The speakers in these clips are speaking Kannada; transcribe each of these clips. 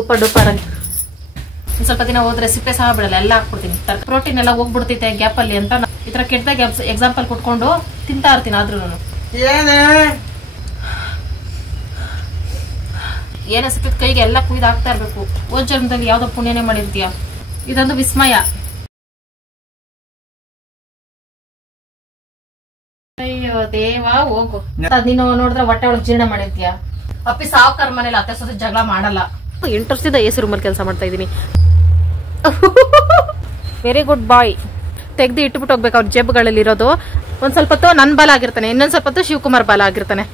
ಸೂಪರ್ ಡೂಪರ್ ಆಗಿ. ಒಂದ್ ಸ್ವಲ್ಪ ದಿನ ಹೋದ್ರೆ ಸಿಪ್ಪೆ ಸಹ ಬಿಡಲ್ಲ, ಎಲ್ಲ ಹಾಕ್ಬಿಡ್ತೀನಿ. ಪ್ರೋಟೀನ್ ಎಲ್ಲ ಹೋಗ್ಬಿಡ್ತೈತೆ ಗ್ಯಾಪ್ ಅಲ್ಲಿ ಅಂತ ಈ ತರ ಕೆಟ್ಟದಾಗ ಎಕ್ಸಾಂಪಲ್ ಕೊಟ್ಕೊಂಡು ತಿಂತಾ ಇರ್ತೀನಿ. ಆದ್ರೂ ಏನ ಸಿಕ್ಕಿದ ಕೈಗೆ ಎಲ್ಲ ಕುಯ್ದು ಹಾಕ್ತಾ ಇರ್ಬೇಕು. ಹೋದ ಜನ್ಮದಲ್ಲಿ ಯಾವ್ದೋ ಪುಣ್ಯನೇ ಮಾಡಿರ್ತೀಯ. ಇದೊಂದು ವಿಸ್ಮಯ. ಅಯ್ಯೋ ದೇವಾ ಹೋಗು. ನೀನು ನೋಡಿದ್ರೆ ಹೊಟ್ಟೆ ಒಳಗೆ ಜೀರ್ಣ ಮಾಡಿರ್ತೀಯ. ಅಪ್ಪಿ ಸಾವುಕಾರ ಮನೇಲಿ ಅತ್ತೆ ಸೊಸೆ ಜಗಳ ಮಾಡಲ್ಲ. 8 ವರ್ಷದಿಂದ ಎಸಿ ರೂಮಲ್ಲಿ ಕೆಲಸ ಮಾಡ್ತಾ ಇದ್ದೀನಿ. ವೆರಿ ಗುಡ್ ಬಾಯ್. ತೆಗ್ದು ಇಟ್ಬಿಟ್ಟು ಹೋಗ್ಬೇಕು ಅವ್ರ ಜೇಬುಗಳಲ್ಲಿ ಇರೋದು. ಒಂದ್ ಸ್ವಲ್ಪ ಹೊತ್ತು ನನ್ ಬಾಲ ಆಗಿರ್ತಾನೆ, ಇನ್ನೊಂದ್ ಸ್ವಲ್ಪ ಹೊತ್ತು ಶಿವಕುಮಾರ್ ಬಾಲ ಆಗಿರ್ತಾನೆ.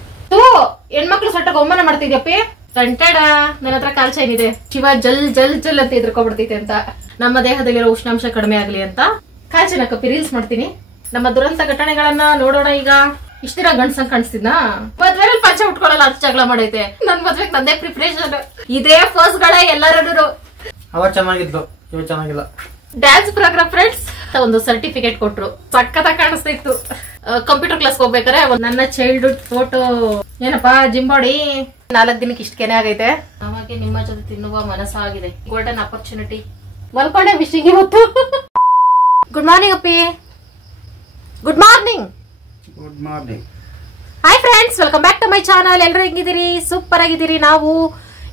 ಹೆಣ್ಮಕ್ಳು ಸೊಟ್ಟಾಗ ಅವಮಾನ ಮಾಡ್ತಿದ್ಯಪ್ಪಿ. ಕಂಟೇಡ ನನ್ನ ಹತ್ರ ಕಾಲ್ ಚೈನ್ ಇದೆ. ಶಿವ ಜಲ್ ಜಲ್ ಜಲ್ ಅಂತ ಎದ್ರಕೊಬಿಡ್ತೈತೆ ಅಂತ. ನಮ್ಮ ದೇಹದಲ್ಲಿರೋ ಉಷ್ಣಾಂಶ ಕಡಿಮೆ ಆಗ್ಲಿ ಅಂತ ಕಾಲ್ ಚೈನ್ ಹಾಕಪ್ಪಿ ರೀಲ್ಸ್ ಮಾಡ್ತೀನಿ. ನಮ್ಮ ದುರಂತ ಘಟನೆಗಳನ್ನ ನೋಡೋಣ. ಈಗ ಇಷ್ಟ ದಿನ ಗಂಡ್ಸಂಗ್ ಕಾಣಿಸ್ತಿದ್ನಾ? ಮದ್ವೆಯಲ್ಲಿ ಪಂಚ ಉಟ್ಕೊಳ್ಳಲ್ಲ ಅಂತ ಜಗಳ ಮಾಡೈತೆ. ನನ್ ಮದ್ವೆಗ್ ನಂದೇ ಪ್ರಿಪರೇಷನ್. ಇದೇ ಫಸ್ಟ್ ಗಳೇ ಎಲ್ಲರೂ. ಅವ ಚೆನ್ನಾಗಿದ್ದು, ಇವ ಚೆನ್ನಾಗಿಲ್ಲ. ಡ್ಯಾನ್ಸ್ ಪ್ರೋಗ್ರಾಮ್ ಫ್ರೆಂಡ್ಸ್ ಒಂದು ಸರ್ಟಿಫಿಕೇಟ್ ಕೊಟ್ರು. ಸಕ್ಕತ್ತಾಗಿ ಕಾಣಿಸ್ತಾ ಇತ್ತು. ಕಂಪ್ಯೂಟರ್ ಕ್ಲಾಸ್ ಹೋಗ್ಬೇಕಾರೆ ನನ್ನ ಚೈಲ್ಡ್ಹುಡ್ ಫೋಟೋ. ಏನಪ್ಪಾ ಜಿಂಬಾಡಿ 4 ದಿನಕ್ಕೆ ಇಷ್ಟ ಕೆನೆ ಆಗೈತೆ. ನಮಗೆ ನಿಮ್ಮ ಜೊತೆ ತಿನ್ನುವ ಮನಸ್ಸಾಗಿದೆ. Golden opportunity. ಮಲ್ಕೊಂಡೆ ವಿಶಿಂಗ್ ಇವತ್ತು. ಗುಡ್ ಮಾರ್ನಿಂಗ್ ಅಪ್ಪಿ. Good morning. Good morning. Hi friends, welcome back to my channel. ಎಲ್ಲರೂ ಹೆಂಗಿದ್ದೀರಿ? ಸೂಪರ್ ಆಗಿದ್ದೀರಿ. ನಾವು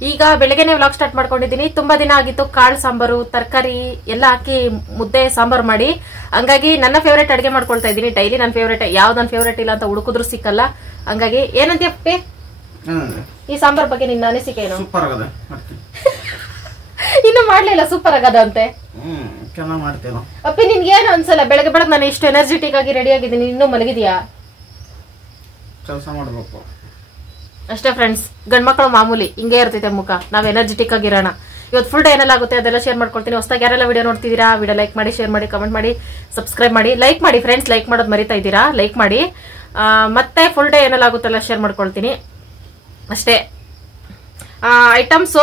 ಈಗ ಬೆಳಗ್ಗೆನೆ ವ್ಲಾಗ್ ಸ್ಟಾರ್ಟ್ ಮಾಡ್ಕೊಂಡಿದ್ದೀನಿ. ತುಂಬಾ ದಿನ ಆಗಿತ್ತು. ಕಾಳು ಸಾಂಬಾರು, ತರಕಾರಿ ಎಲ್ಲ ಹಾಕಿ ಮುದ್ದೆ ಸಾಂಬಾರು ಮಾಡಿ. ಹಂಗಾಗಿ ನನ್ನ ಫೇವ್ರೇಟ್ ಅಡಿಗೆ ಮಾಡ್ಕೊಳ್ತಾ ಇದ್ದೀನಿ. ಡೈಲಿ ನನ್ನ ಫೇವ್ರೇಟ್, ಯಾವ್ದು ನನ್ನ ಫೇವ್ರೇಟ್ ಇಲ್ಲ ಅಂತ ಹುಡುಕಿದ್ರು ಸಿಕ್ಕಲ್ಲ. ಹಂಗಾಗಿ ಏನಂತೀಯಪ್ಪಿ ಈ ಸಾಂಬಾರ್ ಬಗ್ಗೆ ನಿನ್ನ ಅನಿಸಿಕೆ ಏನು? ಸೂಪರ್ ಆಗದ. ಇನ್ನು ಮಾಡ್ಲಿಲ್ಲ, ಸೂಪರ್ ಆಗದ ಅಂತೆ. ಚೆನ್ನಾಗಿ ಮಾಡ್ತೇವೆ ಅಪ್ಪಿ. ನಿನ್ಗೆ ಏನು ಅನ್ಸಲ್ಲ? ಬೆಳಗ್ಗೆ ನಾನು ಇಷ್ಟು ಎನರ್ಜೆಟಿಕ್ ಆಗಿ ರೆಡಿ ಆಗಿದ್ದೀನಿ, ಇನ್ನೂ ಮಲಗಿದ್ಯಾ? ಕೆಲಸ ಮಾಡ್ಬೇಕು ಅಷ್ಟೇ ಫ್ರೆಂಡ್ಸ್. ಗಂಡ್ಮಕ್ಳು ಮಾಮೂಲಿ ಹಿಂಗೆ ಇರ್ತೈತೆ ಮುಖ. ನಾವ್ ಎನರ್ಜೆಟಿಕ್ ಆಗಿರೋಣ. ಇವತ್ತು ಫುಲ್ ಡೇ ಏನೆಲ್ಲ ಆಗುತ್ತೆ ಅದೆಲ್ಲ ಶೇರ್ ಮಾಡ್ಕೊಳ್ತೀನಿ. ಹೊಸದಾಗಿ ಯಾರೆಲ್ಲ ವಿಡಿಯೋ ನೋಡ್ತಿದ್ದೀರಾ, ವಿಡಿಯೋ ಲೈಕ್ ಮಾಡಿ, ಶೇರ್ ಮಾಡಿ, ಕಮೆಂಟ್ ಮಾಡಿ, ಸಬ್ಸ್ಕ್ರೈಬ್ ಮಾಡಿ. ಲೈಕ್ ಮಾಡಿ ಫ್ರೆಂಡ್ಸ್, ಲೈಕ್ ಮಾಡೋದು ಮರಿತಾ ಇದ್ದೀರಾ, ಲೈಕ್ ಮಾಡಿ. ಮತ್ತೆ ಫುಲ್ ಡೇ ಏನೆಲ್ಲ ಆಗುತ್ತೆಲ್ಲ ಶೇರ್ ಮಾಡ್ಕೊಳ್ತೀನಿ ಅಷ್ಟೇ. ಐಟಮ್ಸ್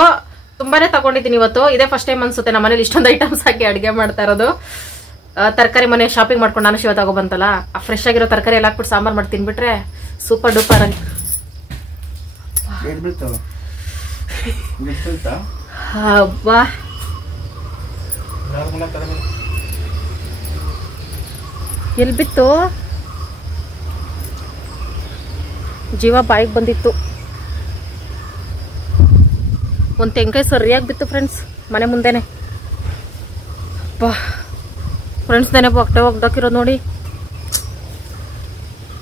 ತುಂಬಾನೇ ತಗೊಂಡಿದ್ದೀನಿ ಇವತ್ತು. ಇದೇ ಫಸ್ಟ್ ಟೈಮ್ ಅನ್ಸುತ್ತೆ ನಮ್ಮ ಮನೇಲಿ ಇಷ್ಟೊಂದು ಐಟಮ್ಸ್ ಹಾಕಿ ಅಡಿಗೆ ಮಾಡ್ತಾ ಇರೋದು. ತರಕಾರಿ ಮನೆ ಶಾಪಿಂಗ್ ಮಾಡ್ಕೊಂಡು ನಾನು ಶಿವ ತಗೊಬಂತಲ್ಲ, ಆ ಫ್ರೆಶ್ ಆಗಿರೋ ತರಕಾರಿ ಎಲ್ಲ ಹಾಕ್ಬಿಟ್ಟು ಸಾಂಬಾರ್ ಮಾಡಿ ತಿನ್ಬಿಟ್ರೆ ಸೂಪರ್ ಡೂಪರ್ ಆಗಿ. ಎಲ್ಲಿ ಬಿತ್ತು? ಜೀವ ಬಾಯಿಗೆ ಬಂದಿತ್ತು. ಒಂದ್ ತೆಂಕಾಯಿ ಸರಿಯಾಗಿ ಬಿತ್ತು ಫ್ರೆಂಡ್ಸ್, ಮನೆ ಮುಂದೆನೆ. ಫ್ರೆಂಡ್ಸ್ ನೆನೆ ಬಟ್ಟೆ ಒಗ್ದಾಕಿರೋದು ನೋಡಿ.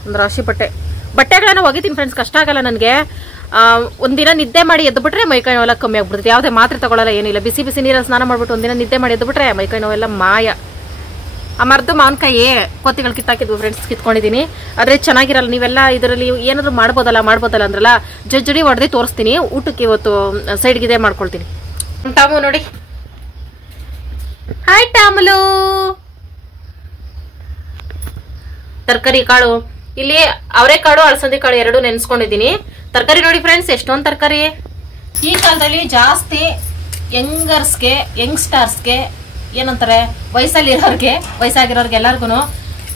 ಒಂದು ರಾಶಿ ಬಟ್ಟೆಗಳನ್ನ ಒಗಿತೀನಿ ಫ್ರೆಂಡ್ಸ್. ಕಷ್ಟ ಆಗಲ್ಲ ನನಗೆ. ಒಂದಿನ ನಿದ್ದೆ ಮಾಡಿ ಎದ್ದುಬಿಟ್ರೆ ಮೈಕೈ ನೋವೆಲ್ಲ ಕಮ್ಮಿ ಆಗ್ಬಿಡ್ತೈತೆ. ಯಾವುದೇ ಮಾತ್ರೆ ತಗೊಳ್ಳಲ್ಲ, ಏನಿಲ್ಲ. ಬಿಸಿ ಬಿಸಿ ನೀರಲ್ಲಿ ಸ್ನಾನ ಮಾಡ್ಬಿಟ್ಟು ಒಂದಿನ ನಿದ್ದೆ ಮಾಡಿ ಎದ್ದುಬಿಟ್ರೆ ಮೈಕೈ ನೋವೆಲ್ಲ ಮಾಯ. ಆ ಮರದ್ದು ಮಾವಿನಕಾಯಿ ಕೋತಿಗಳು ಕಿತ್ತಾಕಿದ್ವು ಫ್ರೆಂಡ್ಸ್, ಕಿತ್ಕೊಂಡಿದ್ದೀನಿ. ಆದ್ರೆ ಚೆನ್ನಾಗಿರಲ್ಲ. ನೀವೆಲ್ಲ ಇದರಲ್ಲಿ ಏನಾದ್ರು ಮಾಡ್ಬೋದಲ್ಲ ಅಂದ್ರಲ್ಲ, ಜಜ್ಜಡಿ ಹೊಡೆದು ತೋರಿಸ್ತೀನಿ. ಊಟಕ್ಕೆ ಇವತ್ತು ಸೈಡ್ಗೆ ಇದೇ ಮಾಡ್ಕೊಳ್ತೀನಿ. ಟಾಮು ನೋಡಿ. ಹಾಯ್ ಟಾಮುಲು. ತರಕಾರಿ ಕಾಳು ಇಲ್ಲಿ ಅವರೆಕಾಳು, ಅಳಸಂದಿ ಕಾಳು ಎರಡು ನೆನ್ಸ್ಕೊಂಡಿದ್ದೀನಿ. ತರಕಾರಿ ನೋಡಿ ಫ್ರೆಂಡ್ಸ್, ಎಷ್ಟೊಂದು ತರಕಾರಿ. ಈ ಕಾಲದಲ್ಲಿ ಜಾಸ್ತಿ ಯಂಗ್ಸ್ಟರ್ಸ್ಗೆ ಏನಂತಾರೆ, ವಯಸ್ಸಾಗಿರೋರ್ಗೆ ಎಲ್ಲರಿಗೂ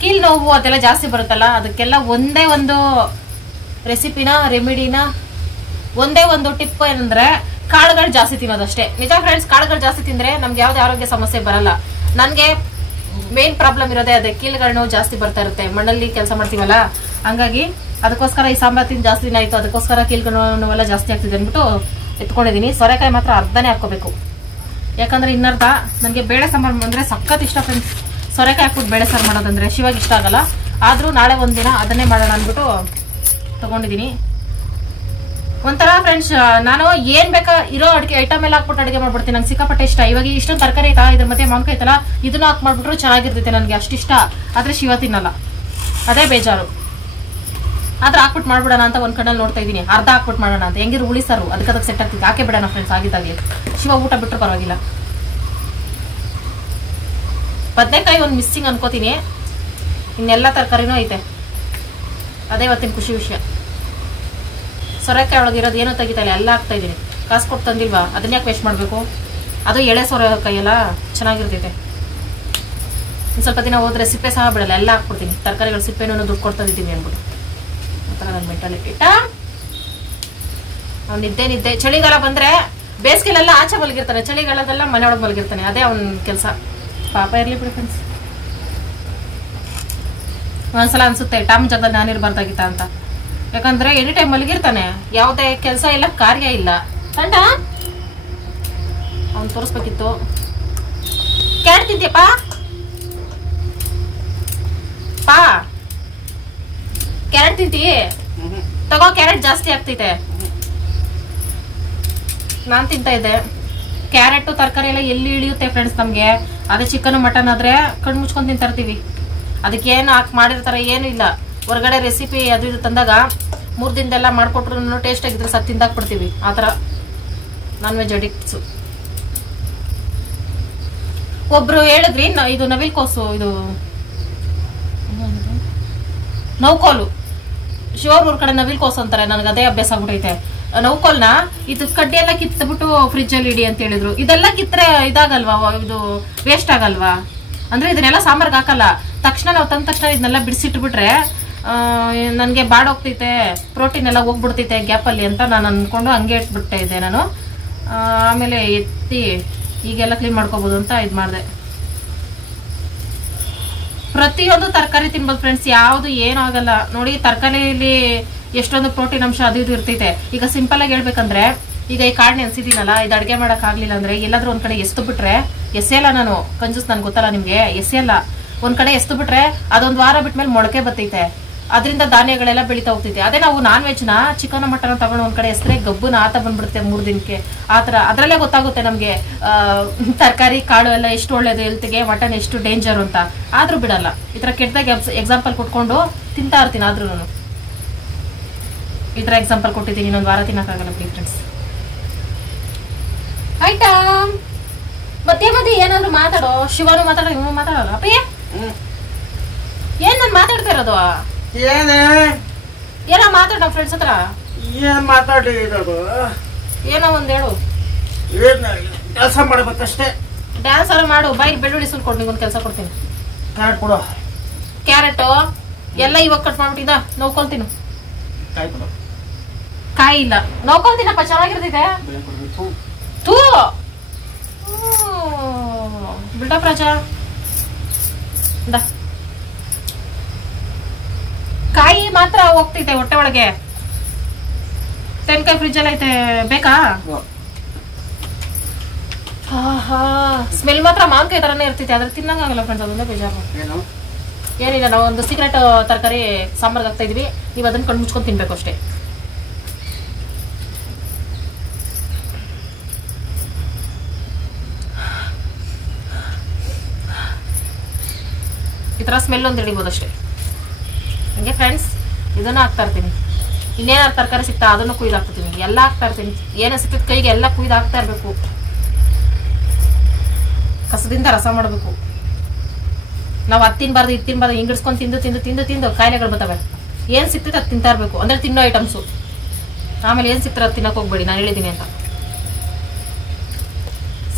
ಕೀಲ್ ನೋವು ಅದೆಲ್ಲ ಜಾಸ್ತಿ ಬರುತ್ತಲ್ಲ. ಅದಕ್ಕೆಲ್ಲ ಒಂದೇ ಒಂದು ರೆಮಿಡಿನ, ಒಂದೇ ಒಂದು ಟಿಪ್ ಏನಂದ್ರೆ ಕಾಳುಗಳು ಜಾಸ್ತಿ ತಿನ್ನೋದಷ್ಟೇ. ನಿಜ ಫ್ರೆಂಡ್ಸ್, ಕಾಳುಗಳು ಜಾಸ್ತಿ ತಿಂದ್ರೆ ನಮ್ಗೆ ಯಾವ್ದೇ ಆರೋಗ್ಯ ಸಮಸ್ಯೆ ಬರಲ್ಲ. ನನ್ಗೆ ಮೇನ್ ಪ್ರಾಬ್ಲಮ್ ಇರೋದೇ ಅದೇ, ಕೀಲುಗಳ ನೋವು ಜಾಸ್ತಿ ಬರ್ತಾ ಇರುತ್ತೆ. ಮಣ್ಣಲ್ಲಿ ಕೆಲಸ ಮಾಡ್ತೀವಲ್ಲ, ಹಂಗಾಗಿ ಅದಕ್ಕೋಸ್ಕರ ಈ ಸಾಂಬಾರ್ ತಿಂದು ಜಾಸ್ತಿ ದಿನ ಆಯ್ತು. ಅದಕ್ಕೋಸ್ಕರ ಕೀಲುಗಳ ನೋವೆಲ್ಲ ಜಾಸ್ತಿ ಆಗ್ತಿದೆ ಅಂದ್ಬಿಟ್ಟು ಎತ್ಕೊಂಡಿದೀನಿ. ಸೊರೆಕಾಯಿ ಮಾತ್ರ ಅರ್ಧನೇ ಹಾಕೋಬೇಕು, ಯಾಕಂದ್ರೆ ಇನ್ನರ್ಧ ನನಗೆ ಬೇಳೆ ಸಾಂಬಾರ್ ಅಂದ್ರೆ ಸಖತ್ ಇಷ್ಟ ಫ್ರೆಂಡ್ಸ್. ಸೊರೆಕಾಯಿ ಹಾಕ್ಬಿಟ್ಟು ಬೇಳೆ ಸಾರು ಮಾಡೋದಂದ್ರೆ ಶಿವಾಗ ಇಷ್ಟ ಆಗಲ್ಲ. ಆದ್ರೂ ನಾಳೆ ಒಂದಿನ ಅದನ್ನೇ ಮಾಡೋಣ ಅಂದ್ಬಿಟ್ಟು ತಗೊಂಡಿದೀನಿ. ಒಂಥರ ಫ್ರೆಂಡ್ಸ್, ನಾನು ಏನ್ ಬೇಕಾ ಇರೋ ಅಡಿಗೆ ಐಟಮ್ ಎಲ್ಲ ಹಾಕ್ಬಿಟ್ಟು ಅಡಿಗೆ ಮಾಡ್ಬಿಡ್ತೀನಿ. ನಂಗೆ ಸಿಕ್ಕಾಪಟ್ಟೆ ಇಷ್ಟ. ಇವಾಗ ಇಷ್ಟೊಂದು ತರಕಾರಿ ಐತಾ, ಇದ್ರ ಮತ್ತೆ ಮಾವಿನಕಾಯಿ ಐತಲ್ಲ, ಇದನ್ನ ಹಾಕಿ ಮಾಡ್ಬಿಟ್ರು ಚೆನ್ನಾಗಿರ್ತೈತೆ. ನನಗೆ ಅಷ್ಟಿಷ್ಟ. ಆದ್ರೆ ಶಿವ ತಿನ್ನಲ್ಲ, ಅದೇ ಬೇಜಾರು. ಆದ್ರೆ ಹಾಕ್ಬಿಟ್ಟು ಮಾಡ್ಬಿಡೋಣ ಅಂತ ಒಂದ್ ಕಣ್ಣಲ್ಲಿ ನೋಡ್ತಾ ಇದೀನಿ. ಅರ್ಧ ಹಾಕ್ಬಿಟ್ಟು ಮಾಡೋಣ ಅಂತ. ಹೆಂಗಿರು ಉಳಿಸಾರು ಅದಕ್ಕೆ ಸೆಟ್ ಆಗ್ತಿತ್ತು. ಹಾಕೇ ಬಿಡೋಣ ಫ್ರೆಂಡ್ಸ್ ಆಗಿದ್ದಾಗಲಿ. ಶಿವ ಊಟ ಬಿಟ್ಟರು ಪರವಾಗಿಲ್ಲ. ಬದನೆಕಾಯಿ ಒಂದು ಮಿಸ್ಸಿಂಗ್ ಅನ್ಕೋತೀನಿ. ಇನ್ನೆಲ್ಲ ತರಕಾರಿನೂ ಐತೆ. ಅದೇ ಇವತ್ತಿನ ಖುಷಿ ವಿಷಯ. ಸೊರೆಕಾಯಿ ಒಳಗಿರೋದು ಏನೋ ತೆಗಿತಾ ಇಲ್ಲ, ಎಲ್ಲ ಹಾಕ್ತಾ ಇದೀನಿ. ಕಾಸು ಕೊಟ್ಟು ತಂದಿಲ್ವಾ, ಅದನ್ನ ಯಾಕೆ ವೇಸ್ಟ್ ಮಾಡಬೇಕು? ಅದು ಎಳೆ ಸೊರೆಕಾಯಿ ಎಲ್ಲ ಚೆನ್ನಾಗಿರ್ತೈತೆ. ಒಂದು ಸ್ವಲ್ಪ ದಿನ ಹೋದ್ರೆ ಸಿಪ್ಪೆ ಸಹ ಬಿಡಲ್ಲ, ಎಲ್ಲ ಹಾಕ್ಬಿಡ್ತೀನಿ. ತರಕಾರಿಗಳು ಸಿಪ್ಪೆನೂ ದುಡ್ಡು ಕೊಡ್ತಿದ್ದೀನಿ ಅಂದ್ಬಿಟ್ಟು. ಆ ಥರ ನನ್ನ ಮೆಂಟಾಲಿಟಿ. ನಿದ್ದೆ ಚಳಿಗಾಲ ಬಂದ್ರೆ ಬೇಸಿಗೆಲೆಲ್ಲ ಆಚೆ ಮಲಗಿರ್ತಾನೆ, ಚಳಿಗಾಲದೆಲ್ಲ ಮನೆಯೊಳಗೆ ಮಲಗಿರ್ತಾನೆ. ಅದೇ ಅವನ ಕೆಲಸ. ಪಾಪ ಇರ್ಲಿ ಬಿಡಿ ಫ್ರೆಂಡ್ಸ್. ಒಂದ್ಸಲ ಅನ್ಸುತ್ತೆ ಟಾಮ್ ಜಾಗದಲ್ಲಿ ನಾನಿರ್ಬಾರ್ದಾಗಿತ್ತ ಅಂತ. ಯಾಕಂದ್ರೆ ಎನಿ ಟೈಮ್ ಮಲಗಿರ್ತಾನೆ, ಯಾವುದೇ ಕೆಲಸ ಇಲ್ಲ, ಕಾರ್ಯ ಇಲ್ಲ. ಕಂಡ ಅವ್ನು ತೋರಿಸ್ಬೇಕಿತ್ತು. ಕ್ಯಾರೆಟ್ ತಿಂತೀಯಪ್ಪ? ಪಾ ಕ್ಯಾರೆಟ್ ತಿಂತೀ? ತಗೋ, ಕ್ಯಾರೆಟ್ ಜಾಸ್ತಿ ಆಗ್ತೈತೆ. ನಾನ್ ತಿಂತಾ ಇದ್ದೆ. ಕ್ಯಾರೆಟ್ ತರಕಾರಿ ಎಲ್ಲ ಎಲ್ಲಿ ಇಳಿಯುತ್ತೆ ಫ್ರೆಂಡ್ಸ್ ನಮ್ಗೆ. ಅದೇ ಚಿಕನ್ ಮಟನ್ ಆದ್ರೆ ಕಣ್ಣು ಮುಚ್ಕೊಂಡ್ ತಿಂತರ್ತೀವಿ. ಅದಕ್ಕೇನು ಹಾಕಿ ಮಾಡಿರ್ತಾರೆ, ಏನು ಇಲ್ಲ. ಹೊರಗಡೆ ರೆಸಿಪಿ ಅದು ಇದು ತಂದಾಗ 3 ದಿನದೆಲ್ಲ ಮಾಡ್ಕೊಟ್ರು ಟೇಸ್ಟ್ ಆಗಿದ್ರೆ ಸತ್ ತಿಂದಾಕ್ಬಿಡ್ತೀವಿ. ಆತರ ನಾನ್ ವೆಜ್ ಅಡಿಕ್ಟ್ಸು. ಒಬ್ರು ಹೇಳಿದ್ರಿ, ಇದು ನವಿಲ್ ಕೋಸು, ಇದು ನೌಕೋಲು, ಶಿವೂರ್ ಕಡೆ ನವಿಲ್ ಕೋಸು ಅಂತಾರೆ. ನನಗೆ ಅದೇ ಅಭ್ಯಾಸ ಆಗ್ಬಿಟ್ಟೈತೆ. ನೌಕೋಲ್ನ ಇದು ಕಡ್ಡಿ ಎಲ್ಲ ಕಿತ್ಬಿಟ್ಟು ಫ್ರಿಜ್ ಅಲ್ಲಿ ಇಡಿ ಅಂತ ಹೇಳಿದ್ರು. ಇದೆಲ್ಲ ಕಿತ್ತರೆ ಇದಾಗಲ್ವಾ, ಇದು ವೇಸ್ಟ್ ಆಗಲ್ವಾ? ಅಂದ್ರೆ ಇದನ್ನೆಲ್ಲ ಸಾಂಬಾರ್ಗೆ ಹಾಕಲ್ಲ. ತಕ್ಷಣ ನಾವು ತಂದ ತಕ್ಷಣ ಇದನ್ನೆಲ್ಲ ಬಿಡಿಸಿಟ್ಬಿಟ್ರೆ ನನ್ಗೆ ಬಾಡೋಗ್ತೈತೆ, ಪ್ರೋಟೀನ್ ಎಲ್ಲ ಹೋಗ್ಬಿಡ್ತೈತೆ ಗ್ಯಾಪಲ್ಲಿ ಅಂತ ನಾನು ಅನ್ಕೊಂಡು ಹಂಗೆ ಇಟ್ಬಿಟ್ಟೆ ಇದ್ದೆ ನಾನು. ಆಮೇಲೆ ಎತ್ತಿ ಈಗೆಲ್ಲ ಕ್ಲೀನ್ ಮಾಡ್ಕೋಬಹುದು ಅಂತ ಇದ್ ಮಾಡಿದೆ. ಪ್ರತಿಯೊಂದು ತರಕಾರಿ ತಿನ್ಬೋದು ಫ್ರೆಂಡ್ಸ್, ಯಾವ್ದು ಏನೂ ಆಗಲ್ಲ. ನೋಡಿ, ತರಕಾರಿಯಲ್ಲಿ ಎಷ್ಟೊಂದು ಪ್ರೋಟೀನ್ ಅಂಶ ಅದು ಇದು ಇರ್ತೈತೆ. ಈಗ ಸಿಂಪಲ್ ಆಗಿ ಹೇಳ್ಬೇಕಂದ್ರೆ, ಈಗ ಈ ಕಾಳು ನೆನ್ಸಿದೀನಲ್ಲ, ಇದು ಅಡ್ಗೆ ಮಾಡಕ್ ಆಗ್ಲಿಲ್ಲ ಅಂದ್ರೆ ಎಲ್ಲಾದ್ರೂ ಒಂದ್ ಕಡೆ ಎಸ್ತು ಬಿಟ್ರೆ, ಎಸೆಯಲ್ಲ ನಾನು, ಕಂಜೂಸ್ ನನ್ಗೆ ಗೊತ್ತಲ್ಲ ನಿಮ್ಗೆ, ಎಸೆಯಲ್ಲ. ಒಂದ್ ಕಡೆ ಎಸ್ತು ಬಿಟ್ರೆ ಅದೊಂದ್ ವಾರ ಬಿಟ್ಮೇಲೆ ಮೊಳಕೆ ಬರ್ತೈತೆ. ಅದರಿಂದ ಧಾನ್ಯಗಳೆಲ್ಲ ಬೆಳಿತಾ ಹೋಗ್ತೈತೆ. ಅದೇ ನಾವು ನಾನ್ ವೆಜ್ ನ ಚಿಕನ್ ಮಟನ್ ತಗೊಂಡು ಒಂದ್ ಕಡೆ ಎಸ್ರೆ ಗಬ್ಬುನ ಆತ ಬಂದ್ಬಿಡುತ್ತೆ 3 ದಿನಕ್ಕೆ. ಆತರ ಅದ್ರಲ್ಲೇ ಗೊತ್ತಾಗುತ್ತೆ ನಮ್ಗೆ ತರಕಾರಿ ಕಾಳು ಎಲ್ಲ ಎಷ್ಟು ಒಳ್ಳೇದು ಹೆಲ್ತ್ಗೆ, ಮಟನ್ ಎಷ್ಟು ಡೇಂಜರ್ ಅಂತ. ಆದ್ರೂ ಬಿಡಲ್ಲ. ಈ ತರ ಕೆಟ್ಟದಾಗ ಎಕ್ಸಾಂಪಲ್ ಕೊಟ್ಕೊಂಡು ತಿಂತಾ ಇರ್ತೀನಿ. ಆದ್ರೂ ನಾನು ಈ ತರ ಎಕ್ಸಾಂಪಲ್ ಕೊಟ್ಟಿದ್ದೀನಿ. ಇನ್ನೊಂದು ವಾರ ತಿನ್ನಕ್ಕಾಗಲ್ಲ ಬಿಡಿ ಫ್ರೆಂಡ್ಸ್. ಆಯ್ತಾ? ಮಧ್ಯೆ ಮಧ್ಯೆ ಏನಾದ್ರು ಮಾತಾಡೋ. ಶಿವನು ಮಾತಾಡೋ, ಇವನು ಮಾತಾಡೋಲ್ಲ. ಅಪ್ಪಯ್ಯ ಏನ್ ನಾನು ಮಾತಾಡ್ತಾ ಇರೋದು? ಏನೋ ಮಾತಾಡ ಫ್ರೆಂಡ್ಸ್ ಹತ್ರ. ಏನ್ ಮಾತಾಡಿರೋದು? ಏನೋ ಒಂದ್ ಹೇಳು. ಕೆಲಸ ಮಾಡ್ಬೇಕಷ್ಟೇ. ಡ್ಯಾನ್ಸ್ ಎಲ್ಲ ಮಾಡು. ಬೈಕ್ ಬೆಳ್ಳುಳ್ಳಿ ಸುಲ್ಕೊಂಡು ನಿಂಗೊಂದು ಕೆಲಸ ಕೊಡ್ತೀನಿ. ಕ್ಯಾರೆಟ್ ಕೊಡು. ಕ್ಯಾರೆಟ್ ಎಲ್ಲ ಇವಾಗ ಕಟ್ ಮಾಡ್ಬಿಟ್ಟಿದ್ದ, ನೋಡ್ಕೊಳ್ತೀನಿ. ಕಾಯಿ ಕೊಡು. ಕಾಯಿ ಇಲ್ಲ, ನೋಡ್ಕೊಳ್ತೀನಪ್ಪ, ಚೆನ್ನಾಗಿರ್ತೈತೆ. ತೂ ಬಿಲ್ಡಪ್ ರಾಜ. ಕಾಯಿ ಮಾತ್ರ ಹೋಗ್ತೈತೆ ಹೊಟ್ಟೆ ಒಳಗೆ. ತೆಂಕಾಯಿ ಫ್ರಿಜ್ ಅಲ್ಲಿ ಐತೆ, ಬೇಕಾ? ಸ್ಮೆಲ್ ಮಾತ್ರ ಮಾಂಕಾಯಿ ತರನೇ ಇರ್ತೈತೆ, ಅದ್ರ ತಿನ್ನಂಗಾಗಲ್ಲ ಫ್ರೆಂಡ್ಸ್. ಅದೊಂದೇ ಬೇಜಾರು. ಏನಿಲ್ಲ, ನಾವು ಒಂದು ಸೀಕ್ರೆಟ್ ತರಕಾರಿ ಸಾಂಬಾರ್ಗೆ ಹಾಕ್ತಾ ಇದೀವಿ. ನೀವು ಅದನ್ನ ಕಣ್ಣು ಮುಚ್ಕೊಂಡು ತಿನ್ಬೇಕು ಅಷ್ಟೇ. ಈ ತರ ಸ್ಮೆಲ್ ಒಂದು ಹಿಡಿಬೋದು ಅಷ್ಟೇ. ಹಂಗೆ ಫ್ರೆಂಡ್ಸ್, ಇದನ್ನ ಹಾಕ್ತಾ ಇರ್ತೀನಿ. ಇನ್ನೇನಾದ್ರು ತರಕಾರಿ ಸಿಗ್ತಾ ಅದನ್ನು ಕುಯ್ದು ಹಾಕ್ತೀನಿ. ಎಲ್ಲ ಹಾಕ್ತಾ ಇರ್ತೀನಿ. ಏನೇ ಸಿಕ್ಕಿದ ಕೈಗೆ ಎಲ್ಲ ಕುಯ್ದು ಹಾಕ್ತಾ ಇರ್ಬೇಕು. ಕಸದಿಂದ ರಸ ಮಾಡಬೇಕು. ನಾವು ಅದು ತಿನ್ಬಾರ್ದು, ಇದು ತಿನ್ಬಾರ್ದು, ಹಿಂಗಿಡ್ಸ್ಕೊಂಡು ತಿಂದು ತಿಂದು ತಿಂದು ತಿಂದು ಕಾಯಿಲೆಗಳು ಬರ್ತವೆ. ಏನ್ ಸಿಗ್ತೈತೆ ಅದು ತಿಂತಾ ಇರ್ಬೇಕು. ಅಂದ್ರೆ ತಿನ್ನೋ ಐಟಮ್ಸು. ಆಮೇಲೆ ಏನ್ ಸಿಗ್ತಾರೆ ಅದು ತಿನ್ನಕ್ ಹೋಗ್ಬೇಡಿ, ನಾನು ಹೇಳಿದೀನಿ ಅಂತ.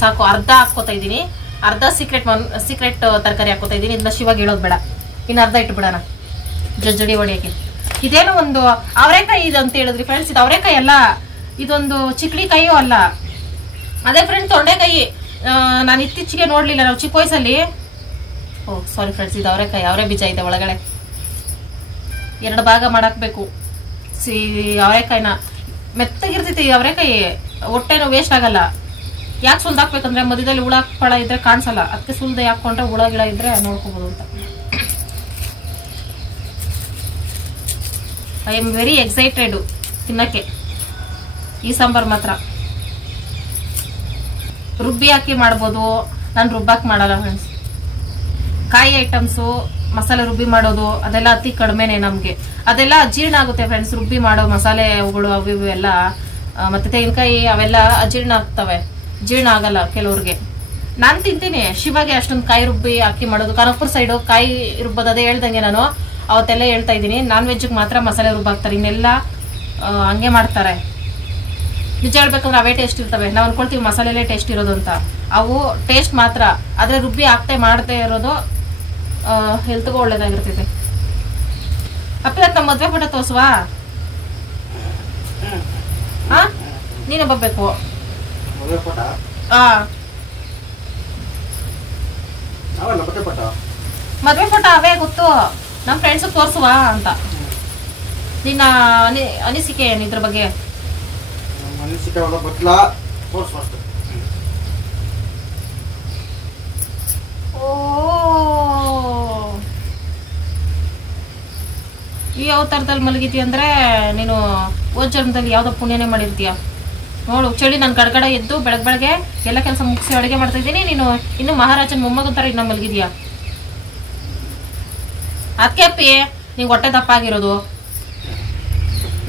ಸಾಕು. ಅರ್ಧ ಹಾಕೋತಾ ಇದ್ದೀನಿ. ಅರ್ಧ ಸೀಕ್ರೆಟ್ ತರಕಾರಿ ಹಾಕೋತಾ ಇದ್ದೀನಿ. ಇದನ್ನ ಶಿವಾಗ ಹೇಳೋದು ಬೇಡ. ಇನ್ನು ಅರ್ಧ ಇಟ್ಟು ಬಿಡೋಣ ಜಡಿ ಹೊಡಿಯಕ್ಕೆ. ಇದೇನೋ ಒಂದು ಅವರೆಕಾಯಿ ಇದು ಅಂತ ಹೇಳಿದ್ರಿ ಫ್ರೆಂಡ್ಸ್. ಇದು ಅವರೆಕಾಯಿ ಅಲ್ಲ, ಇದೊಂದು ಚಿಕ್ಕಡಿ ಕಾಯಿಯೂ ಅಲ್ಲ. ಅದೇ ಫ್ರೆಂಡ್ಸ್, ತೊಂಡೆಕಾಯಿ. ನಾನು ಇತ್ತೀಚೆಗೆ ನೋಡ್ಲಿಲ್ಲ, ನಾವು ಚಿಕ್ಕ ವಯಸ್ಸಲ್ಲಿ. ಓ ಸಾರಿ ಫ್ರೆಂಡ್ಸ್, ಇದು ಅವರೆಕಾಯಿ. ಅವರೇ ಬೀಜ ಇದೆ ಒಳಗಡೆ. 2 ಭಾಗ ಮಾಡಾಕ್ಬೇಕು ಅವರೆಕಾಯಿನ. ಮೆತ್ತಗಿರ್ತೈತಿ ಅವರೆಕಾಯಿ. ಹೊಟ್ಟೆನೂ ವೇಸ್ಟ್ ಆಗಲ್ಲ. ಯಾಕೆ ಸುಲ್ದು ಹಾಕ್ಬೇಕಂದ್ರೆ ಮಧ್ಯದಲ್ಲಿ ಹುಳ ಪಳ ಇದ್ರೆ ಕಾಣಿಸಲ್ಲ. ಅದಕ್ಕೆ ಸುಲ್ದೆ ಹಾಕೊಂಡ್ರೆ ಹುಳ ಗಿಳ ಇದ್ರೆ ನೋಡ್ಕೋಬಹುದು ಅಂತ. ಐ ಆಮ್ ವೆರಿ ಎಕ್ಸೈಟೆಡ್ ತಿನ್ನಕ್ಕೆ. ಈ ಸಾಂಬಾರ್ ಮಾತ್ರ ರುಬ್ಬಿ ಹಾಕಿ ಮಾಡ್ಬೋದು. ನಾನು ರುಬ್ಬಾಕಿ ಮಾಡಲ್ಲ ಫ್ರೆಂಡ್ಸ್. ಕಾಯಿ ಐಟಮ್ಸು ಮಸಾಲೆ ರುಬ್ಬಿ ಮಾಡೋದು ಅದೆಲ್ಲ ಅತಿ ಕಡಿಮೆನೆ ನಮ್ಗೆ. ಅದೆಲ್ಲ ಅಜೀರ್ಣ ಆಗುತ್ತೆ ಫ್ರೆಂಡ್ಸ್. ರುಬ್ಬಿ ಮಾಡೋ ಮಸಾಲೆಗಳು ಅವು ಇವು ಎಲ್ಲ, ಮತ್ತೆ ತೆಂಗಿನಕಾಯಿ ಅವೆಲ್ಲ ಅಜೀರ್ಣ ಆಗ್ತವೆ. ಜೀರ್ಣ ಆಗಲ್ಲ ಕೆಲವ್ರಿಗೆ. ನಾನು ತಿಂತೀನಿ. ಶಿವಾಗೆ ಅಷ್ಟೊಂದು ಕಾಯಿ ರುಬ್ಬಿ ಹಾಕಿ ಮಾಡೋದು. ಖಾನಾಪುರ ಸೈಡು ಕಾಯಿ ರುಬ್ಬೋದು. ಅದೇ ಹೇಳ್ದಂಗೆ ನಾನು ಅವತ್ತೆಲ್ಲ ಹೇಳ್ತಾ ಇದ್ದೀನಿ. ನಾನ್ ವೆಜ್ಗೆ ಮಾತ್ರ ಮಸಾಲೆ ರುಬ್ಬಾಕ್ತಾರೆ, ಇನ್ನೆಲ್ಲ ಹಂಗೆ ಮಾಡ್ತಾರೆ. ನಿಜ ಹೇಳ್ಬೇಕಂದ್ರೆ ಅವೇ ಟೇಸ್ಟ್ ಇರ್ತವೆ. ನಾವು ಅನ್ಕೊಳ್ತೀವಿ ಮಸಾಲೆಲ್ಲೇ ಟೇಸ್ಟ್ ಇರೋದು ಅಂತ. ಅವು ಟೇಸ್ಟ್ ಮಾತ್ರ. ಆದ್ರೆ ರುಬ್ಬಿ ಹಾಕ್ತೆ ಮಾಡದೇ ಇರೋದು ಹೆಲ್ತ್ಗೂ ಒಳ್ಳೇದಾಗಿರ್ತೈತೆ. ಅಪ್ಪ ನಮ್ಮ ಮದ್ವೆ ಫೋಟೋ ತೋರ್ಸುವಾ? ನೀನೇ ಬರ್ಬೇಕು. ಮದುವೆ ಪಟ ಅವಲ್ಲ ಮತ್ತೆ ಪಟ ಮದ್ವೆ ಫೋಟೋ ಅವೇ ಗೊತ್ತು, ನಮ್ಮ ಫ್ರೆಂಡ್ಸ್ ತೋರ್ಸುವ ಅಂತ. ನಿನ್ನ ಅನಿಸಿಕೆ ಏನು ಇದ್ರ ಬಗ್ಗೆ? ಅನಿಸಿಕೆ ಒಳಗೆ ಗೊತ್ತಿಲ್ಲ, ತೋರಿಸು ಅಷ್ಟು. ಓ ಈ ಅವತಾರದಲ್ಲಿ ಮಲಗಿತಿ ಅಂದ್ರೆ ನೀನು ಹೋದ ಜನ್ಮದಲ್ಲಿ ಯಾವ್ದೋ ಪುಣ್ಯನೇ ಮಾಡಿರ್ತೀಯ ನೋಡು. ಚಳಿ ನಾನು ಗಡಗಡ ಎದ್ದು ಬೆಳಗ್ಗೆ ಎಲ್ಲ ಕೆಲಸ ಮುಗಿಸಿ ಅಡುಗೆ ಮಾಡ್ತಾ ಇದ್ದೀನಿ, ನೀನು ಇನ್ನು ಮಹಾರಾಜನ ಮೊಮ್ಮಗನ ಥರ ಇನ್ನ ಮಲಗಿದ್ಯಾ. ಅದಕ್ಕೆ ಅಪ್ಪಿ ನಿಂಗೆ ಹೊಟ್ಟೆ ದಪ್ಪ ಆಗಿರೋದು.